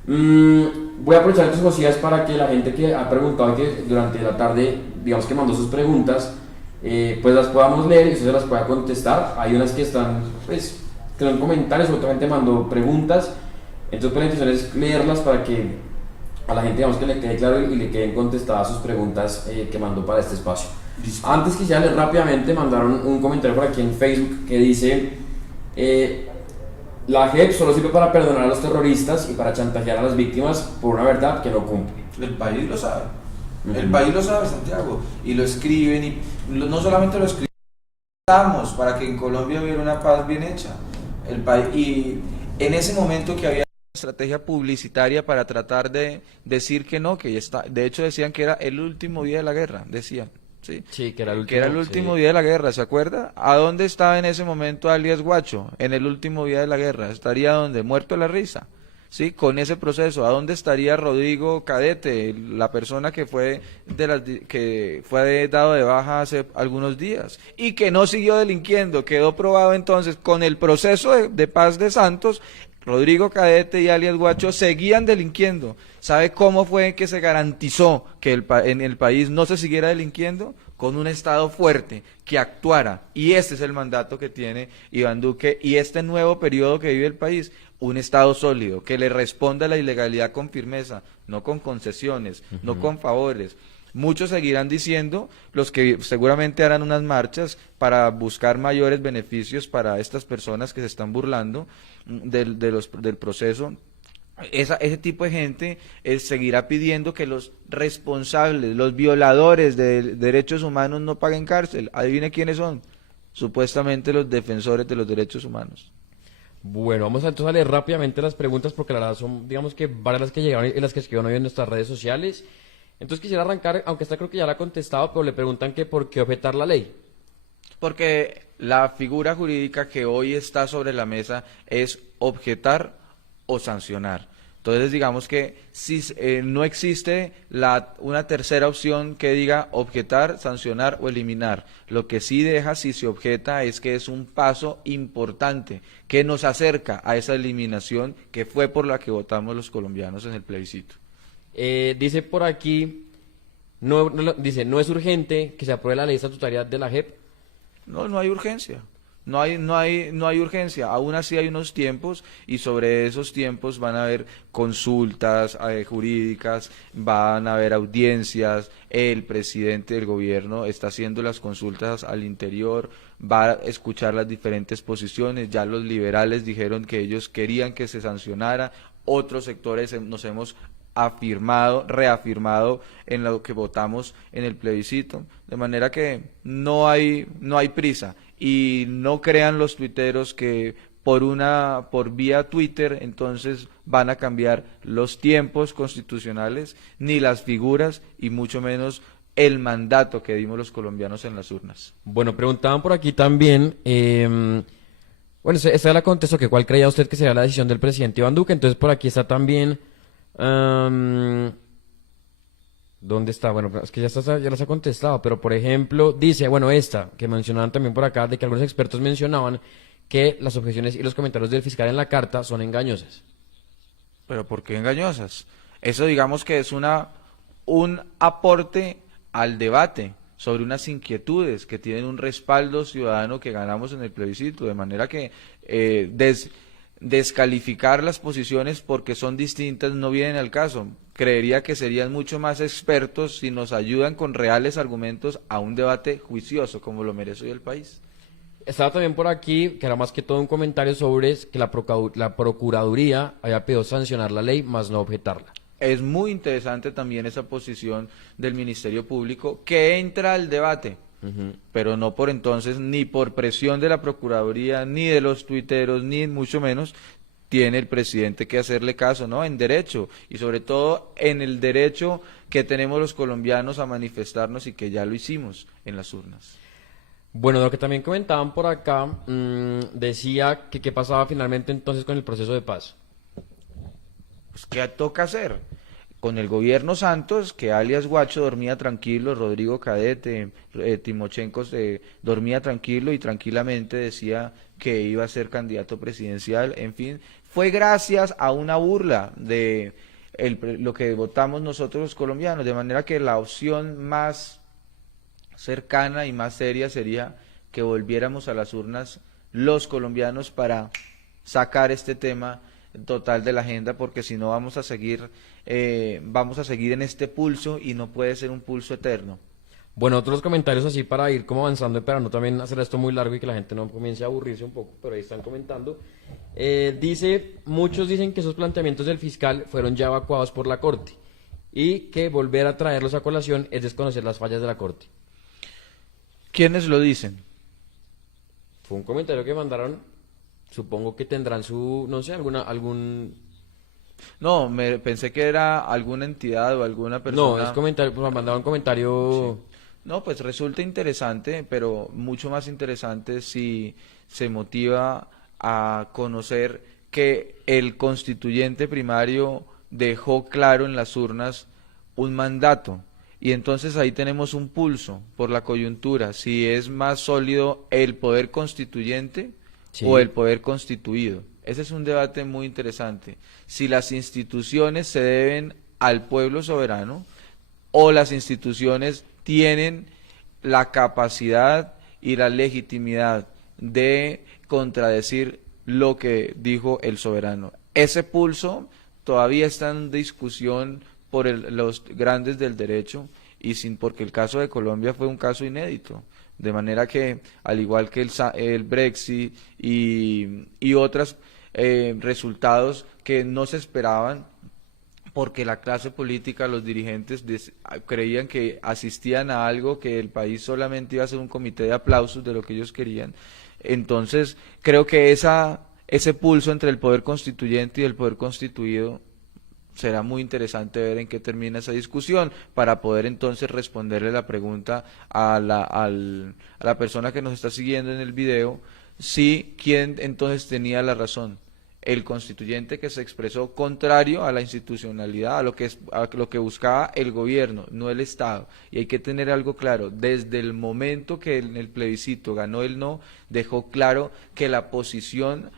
Voy a aprovechar estos Josías para que la gente que ha preguntado, que durante la tarde, digamos que mandó sus preguntas, pues las podamos leer y usted se las pueda contestar. Hay unas que están, pues, que son comentarios, otra gente mandó preguntas, entonces pues la intención es leerlas para que a la gente, digamos, que le quede claro y le queden contestadas sus preguntas que mandó para este espacio. Listo. Antes quisiera leer rápidamente, mandaron un comentario por aquí en Facebook que dice: la JEP solo sirve para perdonar a los terroristas y para chantajear a las víctimas por una verdad que no cumple. El país lo sabe. El país lo sabe, Santiago. Y lo escriben, y no solamente lo escriben, para que en Colombia hubiera una paz bien hecha. El país, y en ese momento que había Estrategia publicitaria para tratar de decir que no, que ya está. De hecho decían que era el último día de la guerra, decían. Sí, Sí, que era el último, que era el último sí. día de la guerra, ¿se acuerda? ¿A dónde estaba en ese momento alias Guacho? En el último día de la guerra. ¿Estaría donde? Muerto de la risa. Sí, con ese proceso. ¿A dónde estaría Rodrigo Cadete, la persona que fue que fue dado de baja hace algunos días y que no siguió delinquiendo? Quedó probado entonces con el proceso de paz de Santos. Rodrigo Cadete y alias Guacho seguían delinquiendo. ¿Sabe cómo fue que se garantizó que en el país no se siguiera delinquiendo? Con un Estado fuerte que actuara. Y este es el mandato que tiene Iván Duque y este nuevo periodo que vive el país. Un Estado sólido, que le responda a la ilegalidad con firmeza, no con concesiones, no con favores. Muchos seguirán diciendo, los que seguramente harán unas marchas para buscar mayores beneficios para estas personas que se están burlando del proceso. Ese tipo de gente seguirá pidiendo que los responsables, los violadores de derechos humanos no paguen cárcel. Adivine quiénes son. Supuestamente los defensores de los derechos humanos. Bueno, vamos a entonces a leer rápidamente las preguntas porque la verdad son, digamos que varias las que llegaron y las que escribieron hoy en nuestras redes sociales. Entonces quisiera arrancar, aunque esta creo que ya la ha contestado, pero le preguntan que por qué objetar la ley. Porque la figura jurídica que hoy está sobre la mesa es objetar o sancionar. Entonces digamos que si no existe una tercera opción que diga objetar, sancionar o eliminar. Lo que sí deja, si se objeta, es que es un paso importante que nos acerca a esa eliminación que fue por la que votamos los colombianos en el plebiscito. Dice por aquí, dice, no es urgente que se apruebe la ley estatutaria de la JEP. No, no hay urgencia. No hay urgencia. Aún así hay unos tiempos y sobre esos tiempos van a haber consultas jurídicas, van a haber audiencias. El presidente del gobierno está haciendo las consultas al interior, va a escuchar las diferentes posiciones. Ya los liberales dijeron que ellos querían que se sancionara. Otros sectores nos hemos reafirmado en lo que votamos en el plebiscito, de manera que no hay prisa y no crean los tuiteros que por vía Twitter entonces van a cambiar los tiempos constitucionales ni las figuras y mucho menos el mandato que dimos los colombianos en las urnas. Bueno, preguntaban por aquí también, bueno, esta ya la contestó, que cuál creía usted que sería la decisión del presidente Iván Duque. Entonces por aquí está también, ¿dónde está? Bueno, es que ya las ha contestado, pero por ejemplo, dice, bueno, esta, que mencionaban también por acá, de que algunos expertos mencionaban que las objeciones y los comentarios del fiscal en la carta son engañosas. ¿Pero por qué engañosas? Eso digamos que es un aporte al debate sobre unas inquietudes que tienen un respaldo ciudadano que ganamos en el plebiscito, de manera que descalificar las posiciones porque son distintas no vienen al caso. Creería que serían mucho más expertos si nos ayudan con reales argumentos a un debate juicioso como lo merece hoy el país. Estaba también por aquí, que era más que todo un comentario sobre que la Procuraduría había pedido sancionar la ley, más no objetarla. Es muy interesante también esa posición del Ministerio Público que entra al debate, pero no por entonces, ni por presión de la Procuraduría, ni de los tuiteros, ni mucho menos, tiene el presidente que hacerle caso, ¿no? En derecho, y sobre todo en el derecho que tenemos los colombianos a manifestarnos y que ya lo hicimos en las urnas. Bueno, lo que también comentaban por acá, decía que qué pasaba finalmente entonces con el proceso de paz. Pues, ¿qué toca hacer? Con el gobierno Santos, que alias Guacho dormía tranquilo, Rodrigo Cadete, Timochenko dormía tranquilo y tranquilamente decía que iba a ser candidato presidencial, en fin, fue gracias a una burla de lo que votamos nosotros los colombianos, de manera que la opción más cercana y más seria sería que volviéramos a las urnas los colombianos para sacar este tema total de la agenda, porque si no vamos a seguir en este pulso y no puede ser un pulso eterno. Bueno, otros comentarios así para ir como avanzando, pero no también hacer esto muy largo y que la gente no comience a aburrirse un poco, pero ahí están comentando. Muchos dicen que esos planteamientos del fiscal fueron ya evacuados por la Corte y que volver a traerlos a colación es desconocer las fallas de la Corte. ¿Quiénes lo dicen? Fue un comentario que mandaron, supongo que tendrán su, no sé, algún... No, pensé que era alguna entidad o alguna No, persona. es comentario, pues mandaron un comentario... Sí. No, pues resulta interesante, pero mucho más interesante si se motiva a conocer que el constituyente primario dejó claro en las urnas un mandato. Y entonces ahí tenemos un pulso por la coyuntura, si es más sólido el poder constituyente Sí. o el poder constituido. Ese es un debate muy interesante. Si las instituciones se deben al pueblo soberano o las instituciones tienen la capacidad y la legitimidad de contradecir lo que dijo el soberano. Ese pulso todavía está en discusión por los grandes del derecho porque el caso de Colombia fue un caso inédito. De manera que, al igual que el Brexit y otros resultados que no se esperaban, porque la clase política, los dirigentes creían que asistían a algo que el país solamente iba a ser un comité de aplausos de lo que ellos querían. Entonces, creo que ese pulso entre el poder constituyente y el poder constituido será muy interesante ver en qué termina esa discusión para poder entonces responderle la pregunta a la persona que nos está siguiendo en el video, si quién entonces tenía la razón. El constituyente que se expresó contrario a la institucionalidad, a lo que buscaba el gobierno, no el Estado. Y hay que tener algo claro, desde el momento que en el plebiscito ganó el no, dejó claro que la posición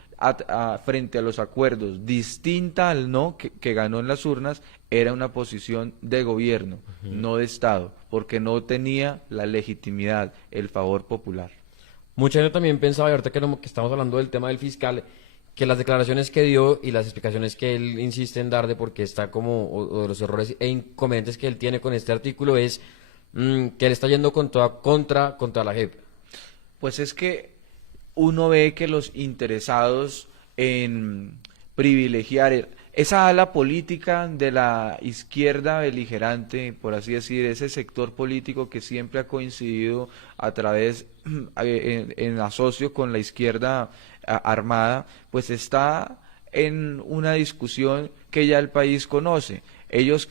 frente a los acuerdos distinta al no que ganó en las urnas era una posición de gobierno, no de Estado, porque no tenía la legitimidad, el favor popular. Mucha gente también pensaba, y ahorita que estamos hablando del tema del fiscal, que las declaraciones que dio y las explicaciones que él insiste en dar de por qué está o de los errores e inconvenientes que él tiene con este artículo es que él está yendo con toda contra la JEP. Pues es que uno ve que los interesados en privilegiar esa ala política de la izquierda beligerante, por así decir, ese sector político que siempre ha coincidido a través, en asocio con la izquierda armada, pues está en una discusión que ya el país conoce. Ellos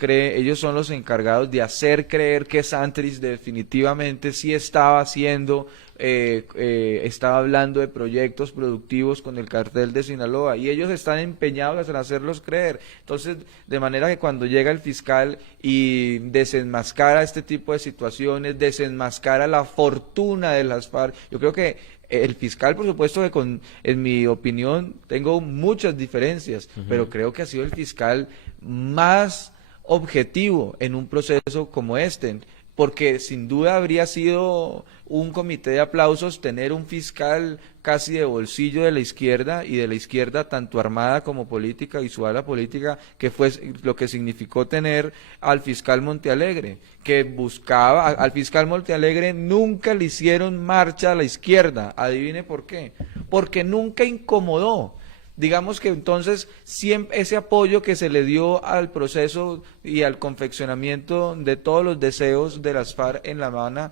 son los encargados de hacer creer que Santrich definitivamente sí estaba estaba hablando de proyectos productivos con el cartel de Sinaloa, y ellos están empeñados en hacerlos creer. Entonces, de manera que cuando llega el fiscal y desenmascara este tipo de situaciones, desenmascara la fortuna de las FARC, yo creo que el fiscal, por supuesto que en mi opinión tengo muchas diferencias, pero creo que ha sido el fiscal más objetivo en un proceso como este, porque sin duda habría sido un comité de aplausos tener un fiscal casi de bolsillo de la izquierda, y de la izquierda tanto armada como política y su ala política, que fue lo que significó tener al fiscal Montealegre, que buscaba, al fiscal Montealegre nunca le hicieron marcha a la izquierda. Adivine por qué, porque nunca incomodó. Digamos que entonces siempre ese apoyo que se le dio al proceso y al confeccionamiento de todos los deseos de las FARC en La Habana,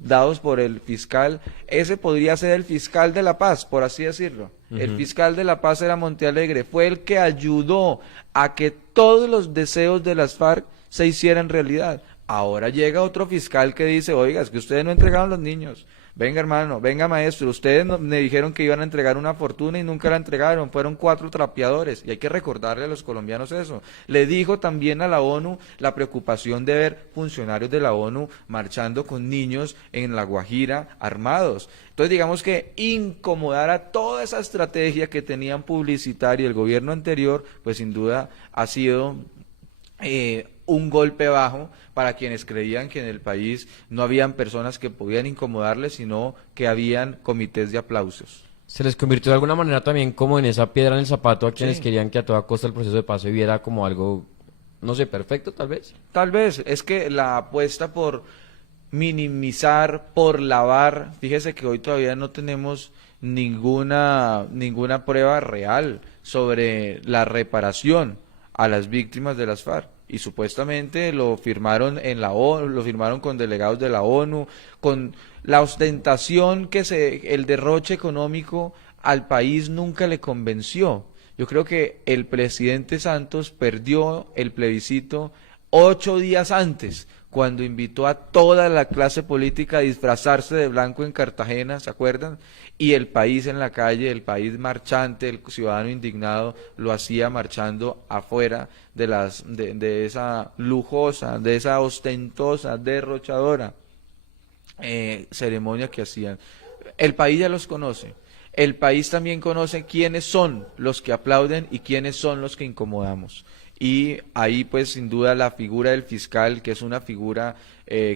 dados por el fiscal, ese podría ser el fiscal de la paz, por así decirlo. El fiscal de la paz era Montealegre, fue el que ayudó a que todos los deseos de las FARC se hicieran realidad. Ahora llega otro fiscal que dice, oiga, es que ustedes no entregaron los niños. Venga, hermano, venga, maestro, ustedes me dijeron que iban a entregar una fortuna y nunca la entregaron, fueron 4 trapeadores, y hay que recordarle a los colombianos eso. Le dijo también a la ONU la preocupación de ver funcionarios de la ONU marchando con niños en La Guajira armados. Entonces, digamos que incomodar a toda esa estrategia que tenían publicitaria el gobierno anterior, pues sin duda ha sido un golpe bajo para quienes creían que en el país no habían personas que podían incomodarles, sino que habían comités de aplausos. Se les convirtió de alguna manera también como en esa piedra en el zapato a quienes Sí. querían que a toda costa el proceso de paz se viera como algo, no sé, perfecto tal vez. Tal vez, es que la apuesta por minimizar, por lavar, fíjese que hoy todavía no tenemos ninguna prueba real sobre la reparación a las víctimas de las FARC. Y supuestamente lo firmaron en la ONU, lo firmaron con delegados de la ONU, con la ostentación el derroche económico al país nunca le convenció. Yo creo que el presidente Santos perdió el plebiscito 8 días antes, cuando invitó a toda la clase política a disfrazarse de blanco en Cartagena, ¿se acuerdan? Y el país en la calle, el país marchante, el ciudadano indignado, lo hacía marchando afuera de esa lujosa, de esa ostentosa, derrochadora ceremonia que hacían. El país ya los conoce. El país también conoce quiénes son los que aplauden y quiénes son los que incomodamos. Y ahí pues sin duda la figura del fiscal, que es una figura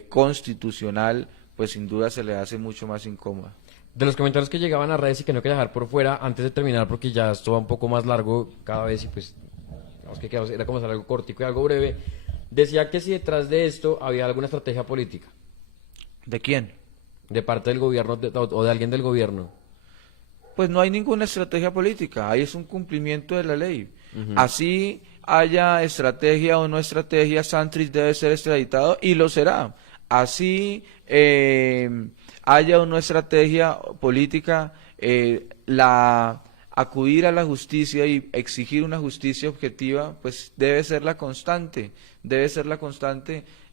constitucional, pues sin duda se le hace mucho más incómoda. De los comentarios que llegaban a redes y que no quería dejar por fuera, antes de terminar, porque ya esto va un poco más largo cada vez y pues, digamos que era como hacer algo cortico y algo breve, decía que si detrás de esto había alguna estrategia política, ¿De quién? de parte del gobierno o de alguien del gobierno. Pues no hay ninguna estrategia política, ahí es un cumplimiento de la ley. Así haya estrategia o no estrategia, Santrich debe ser extraditado y lo será. Así haya o no estrategia política, acudir a la justicia y exigir una justicia objetiva, pues debe ser la constante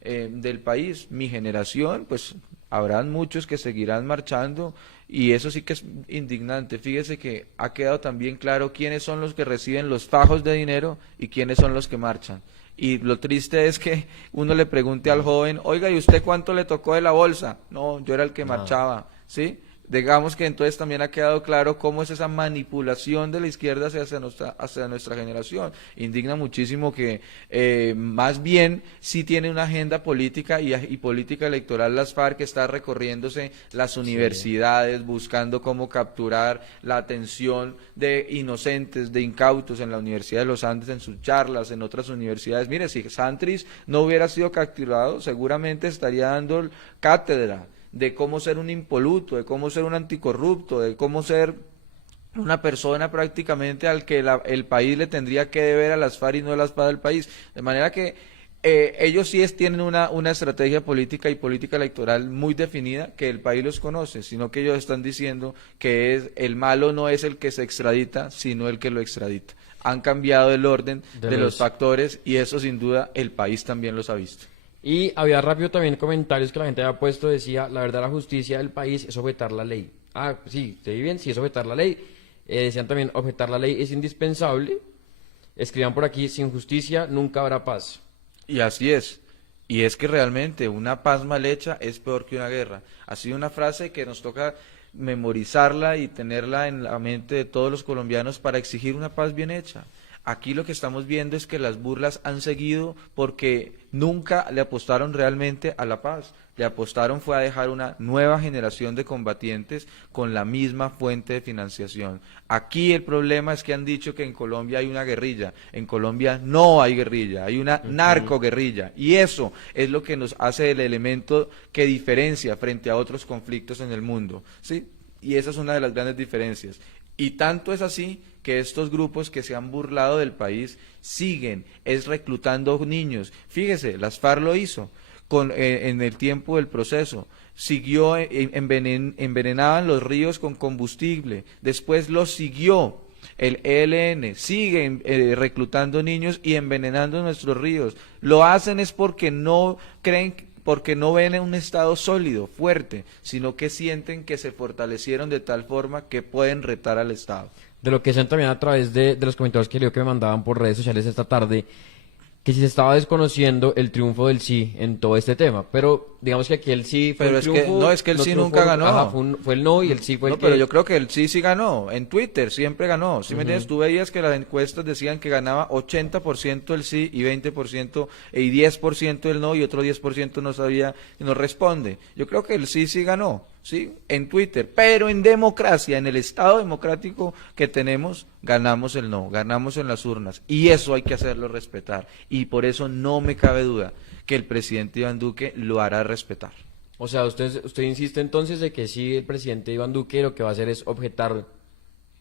del país. Mi generación, pues habrán muchos que seguirán marchando y eso sí que es indignante. Fíjese que ha quedado también claro quiénes son los que reciben los fajos de dinero y quiénes son los que marchan. Y lo triste es que uno le pregunte al joven, oiga, ¿y usted cuánto le tocó de la bolsa? No, yo era el que marchaba, ¿sí? Digamos que entonces también ha quedado claro cómo es esa manipulación de la izquierda hacia nuestra generación. Indigna muchísimo que más bien sí tiene una agenda política y política electoral las FARC, que está recorriéndose las universidades, buscando cómo capturar la atención de inocentes, de incautos en la Universidad de los Andes, en sus charlas, en otras universidades. Mire, si Santrich no hubiera sido capturado, seguramente estaría dando cátedra de cómo ser un impoluto, de cómo ser un anticorrupto, de cómo ser una persona prácticamente al que el país le tendría que deber a las FARC y no a las FARC del país. De manera que ellos sí tienen una estrategia política y política electoral muy definida, que el país los conoce, sino que ellos están diciendo que el malo no es el que se extradita, sino el que lo extradita. Han cambiado el orden de los factores y eso sin duda el país también los ha visto. Y había rápido también comentarios que la gente había puesto, decía, la verdad la justicia del país es objetar la ley. Ah, sí, te di bien, sí es objetar la ley. Decían también, objetar la ley es indispensable. Escriban por aquí, sin justicia nunca habrá paz. Y así es. Y es que realmente una paz mal hecha es peor que una guerra. Ha sido una frase que nos toca memorizarla y tenerla en la mente de todos los colombianos para exigir una paz bien hecha. Aquí lo que estamos viendo es que las burlas han seguido porque nunca le apostaron realmente a la paz. Le apostaron fue a dejar una nueva generación de combatientes con la misma fuente de financiación. Aquí el problema es que han dicho que en Colombia hay una guerrilla. En Colombia no hay guerrilla, hay una narcoguerrilla. Y eso es lo que nos hace el elemento que diferencia frente a otros conflictos en el mundo, ¿sí? Y esa es una de las grandes diferencias. Y tanto es así que estos grupos que se han burlado del país siguen reclutando niños. Fíjese, las FARC lo hizo en el tiempo del proceso. Siguió, envenenaban los ríos con combustible. Después lo siguió el ELN, sigue reclutando niños y envenenando nuestros ríos. Lo hacen es porque no creen, porque no ven un Estado sólido, fuerte, sino que sienten que se fortalecieron de tal forma que pueden retar al Estado. De lo que decían también a través de los comentarios que leo que me mandaban por redes sociales esta tarde, que si se estaba desconociendo el triunfo del sí en todo este tema, pero digamos que aquí el sí fue Pero el es que, triunfo. no, es que el sí triunfó, nunca ganó. ajá, fue el no y el sí fue el No, pero que... yo creo que el sí ganó. En Twitter siempre ganó. ¿Sí me entiendes? Tú veías que las encuestas decían que ganaba 80% el sí y 20% y 10% el no y otro 10% no sabía y no responde. Yo creo que el sí ganó, ¿sí? En Twitter. Pero en democracia, en el Estado democrático que tenemos, ganamos el no, ganamos en las urnas. Y eso hay que hacerlo respetar. Y por eso no me cabe duda que el presidente Iván Duque lo hará respetar. O sea, usted insiste entonces de que sí, el presidente Iván Duque lo que va a hacer es objetar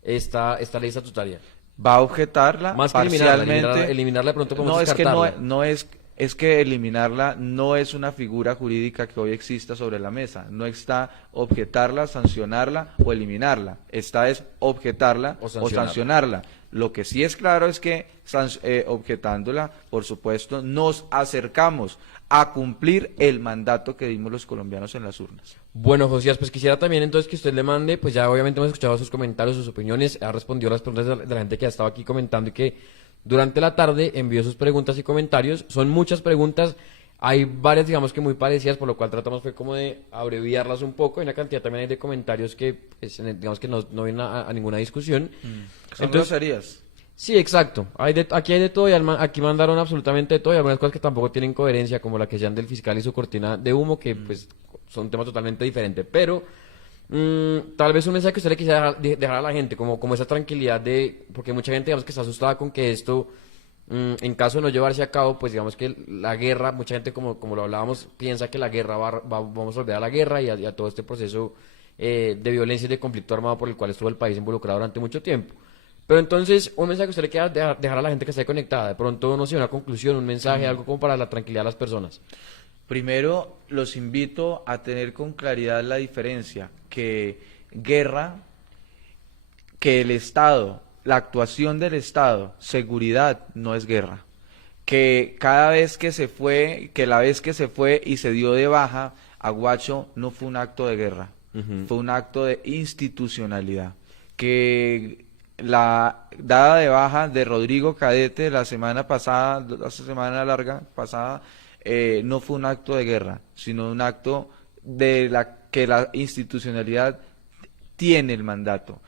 esta ley estatutaria. Va a objetarla Más que eliminarla, parcialmente. eliminarla de pronto podemos No, es que no, descartarla. no es que eliminarla no es una figura jurídica que hoy exista sobre la mesa. No está objetarla, sancionarla o eliminarla. Esta es objetarla O o sancionarla. sancionarla. Lo que sí es claro es que objetándola, por supuesto, nos acercamos a cumplir el mandato que dimos los colombianos en las urnas. Bueno, Josías, pues quisiera también entonces que usted le mande, pues ya obviamente hemos escuchado sus comentarios, sus opiniones, ha respondido a las preguntas de la gente que ha estado aquí comentando y que durante la tarde envió sus preguntas y comentarios. Son muchas preguntas, hay varias digamos que muy parecidas, por lo cual tratamos fue como de abreviarlas un poco. Hay una cantidad también hay de comentarios que pues, digamos que no vienen a ninguna discusión. Son groserías. Sí, exacto. Aquí hay de todo y aquí mandaron absolutamente de todo y algunas cosas que tampoco tienen coherencia, como la que sean del fiscal y su cortina de humo, que pues son temas totalmente diferentes. Pero tal vez un mensaje que usted le quisiera dejar a la gente, como esa tranquilidad porque mucha gente digamos que está asustada con que esto, en caso de no llevarse a cabo, pues digamos que la guerra, mucha gente como lo hablábamos, piensa que la guerra vamos a volver a la guerra y a todo este proceso de violencia y de conflicto armado por el cual estuvo el país involucrado durante mucho tiempo. Pero entonces, un mensaje que usted le quiera dejar a la gente que esté conectada, de pronto, no sé, una conclusión, un mensaje, algo como para la tranquilidad de las personas. Primero, los invito a tener con claridad la diferencia, que guerra, que el Estado, la actuación del Estado, seguridad no es guerra. Que cada vez que se fue, que la vez que se fue y se dio de baja a Guacho no fue un acto de guerra, fue un acto de institucionalidad. Que la dada de baja de Rodrigo Cadete la semana pasada, la semana larga pasada, no fue un acto de guerra, sino un acto de la que la institucionalidad tiene el mandato.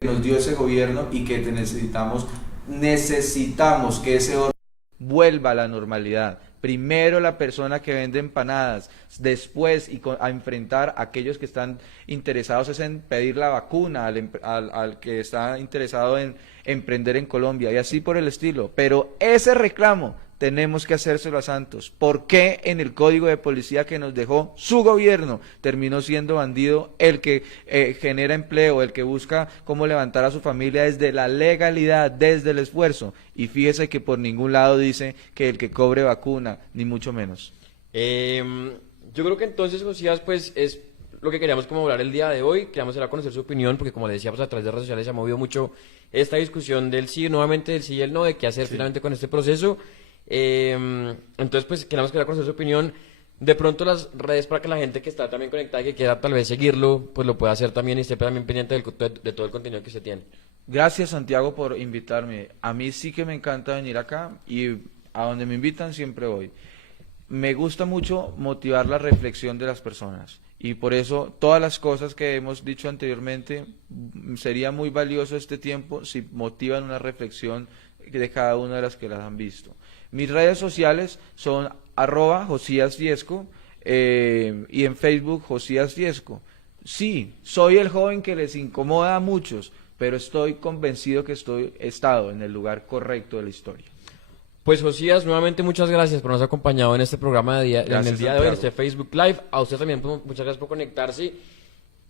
que nos dio ese gobierno y que necesitamos que ese orden vuelva a la normalidad. Primero la persona que vende empanadas, después a enfrentar a aquellos que están interesados es en pedir la vacuna, al que está interesado en emprender en Colombia y así por el estilo. Pero ese reclamo tenemos que hacérselo a Santos. ¿Por qué en el código de policía que nos dejó su gobierno terminó siendo bandido el que genera empleo, el que busca cómo levantar a su familia desde la legalidad, desde el esfuerzo? Y fíjese que por ningún lado dice que el que cobre vacuna, ni mucho menos. Yo creo que entonces, Josías, pues es lo que queríamos como hablar el día de hoy. Queríamos hacer a conocer su opinión, porque como le decíamos, a través de redes sociales se ha movido mucho esta discusión del sí, nuevamente del sí y el no, de qué hacer finalmente con este proceso. Entonces, pues queremos conocer su opinión. De pronto las redes, para que la gente que está también conectada y que quiera tal vez seguirlo, pues lo pueda hacer también y esté también pendiente de todo el contenido que usted tiene. Gracias, Santiago, por invitarme. A mí sí que me encanta venir acá y a donde me invitan siempre voy. Me gusta mucho motivar la reflexión de las personas y por eso todas las cosas que hemos dicho anteriormente, sería muy valioso este tiempo si motivan una reflexión de cada una de las que las han visto. Mis redes sociales son @JosíasDiezco y en Facebook JosíasDiezco. Sí, soy el joven que les incomoda a muchos, pero estoy convencido que he estado en el lugar correcto de la historia. Pues Josías, nuevamente muchas gracias por habernos acompañado en este programa en el día de hoy, en este Facebook Live. A usted también pues, muchas gracias por conectarse.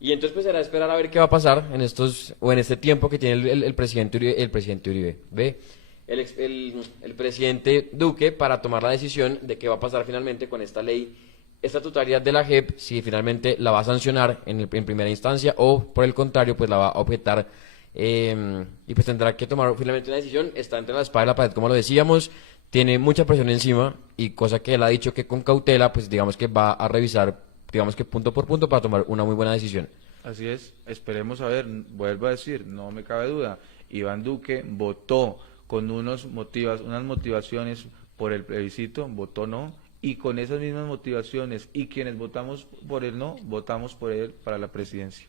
Y entonces pues será esperar a ver qué va a pasar en este tiempo que tiene el presidente Uribe, ¿ve? El presidente Duque para tomar la decisión de qué va a pasar finalmente con esta ley estatutaria de la JEP, si finalmente la va a sancionar en primera instancia o por el contrario pues la va a objetar y pues tendrá que tomar finalmente una decisión. Está entre la espada y la pared, como lo decíamos, tiene mucha presión encima y cosa que él ha dicho que con cautela pues digamos que va a revisar digamos que punto por punto para tomar una muy buena decisión. Así es, esperemos a ver, vuelvo a decir, no me cabe duda, Iván Duque votó con unas motivaciones por el plebiscito, votó no, y con esas mismas motivaciones, y quienes votamos por el no, votamos por él para la presidencia.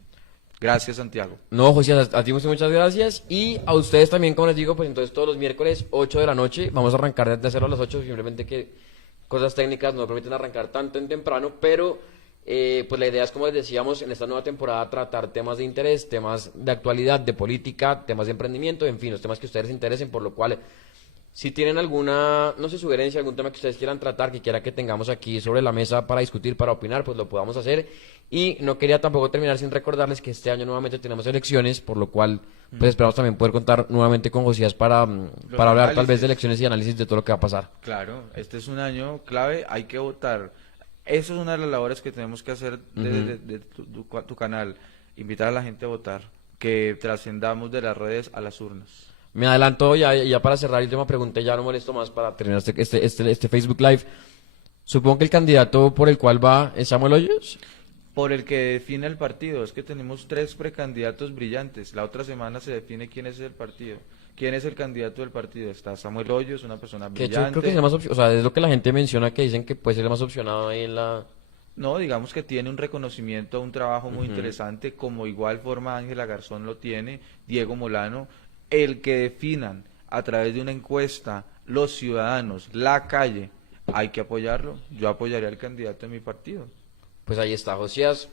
Gracias, Santiago. No, José, a ti muchas gracias, y a ustedes también, como les digo, pues entonces todos los miércoles, 8 de la noche, vamos a arrancar de hacerlo a las 8, simplemente que cosas técnicas no permiten arrancar tanto en temprano, pero pues la idea es, como les decíamos, en esta nueva temporada tratar temas de interés, temas de actualidad, de política, temas de emprendimiento, en fin, los temas que ustedes les interesen, por lo cual, si tienen alguna, no sé, sugerencia, algún tema que ustedes quieran tratar, que quiera que tengamos aquí sobre la mesa para discutir, para opinar, pues lo podamos hacer. Y no quería tampoco terminar sin recordarles que este año nuevamente tenemos elecciones, por lo cual pues esperamos también poder contar nuevamente con Josías para hablar tal vez de elecciones y análisis de todo lo que va a pasar. Claro, este es un año clave, hay que votar. Eso es una de las labores que tenemos que hacer desde tu canal, invitar a la gente a votar, que trascendamos de las redes a las urnas. Me adelanto ya para cerrar, última pregunta, ya no molesto más para terminar este Facebook Live. Supongo que el candidato por el cual va es Samuel Hoyos. Por el que define el partido, es que tenemos 3 precandidatos brillantes. La otra semana se define quién es el partido, quién es el candidato del partido. Está Samuel Hoyos, una persona brillante. Yo creo que es el más o sea, es lo que la gente menciona, que dicen que puede ser el más opcionado ahí en la... No, digamos que tiene un reconocimiento, un trabajo muy interesante, como igual forma Ángela Garzón lo tiene, Diego Molano. El que definan a través de una encuesta los ciudadanos, la calle, hay que apoyarlo. Yo apoyaría al candidato de mi partido. Pues ahí está, Josías.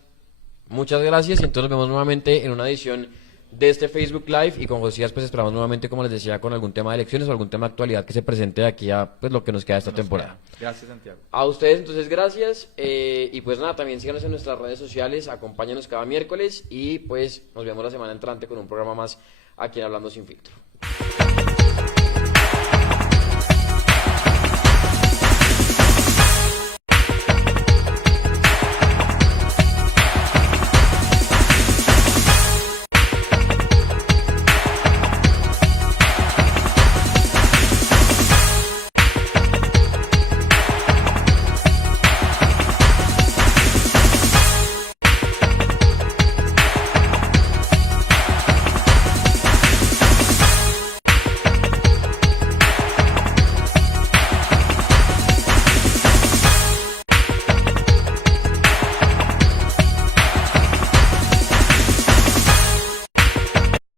Muchas gracias y entonces nos vemos nuevamente en una edición de este Facebook Live y con Josías pues esperamos nuevamente, como les decía, con algún tema de elecciones o algún tema de actualidad que se presente de aquí a pues lo que nos queda de esta temporada. Gracias, Santiago. A ustedes entonces gracias y pues nada, también síganos en nuestras redes sociales, acompáñanos cada miércoles y pues nos vemos la semana entrante con un programa más aquí en Hablando Sin Filtro.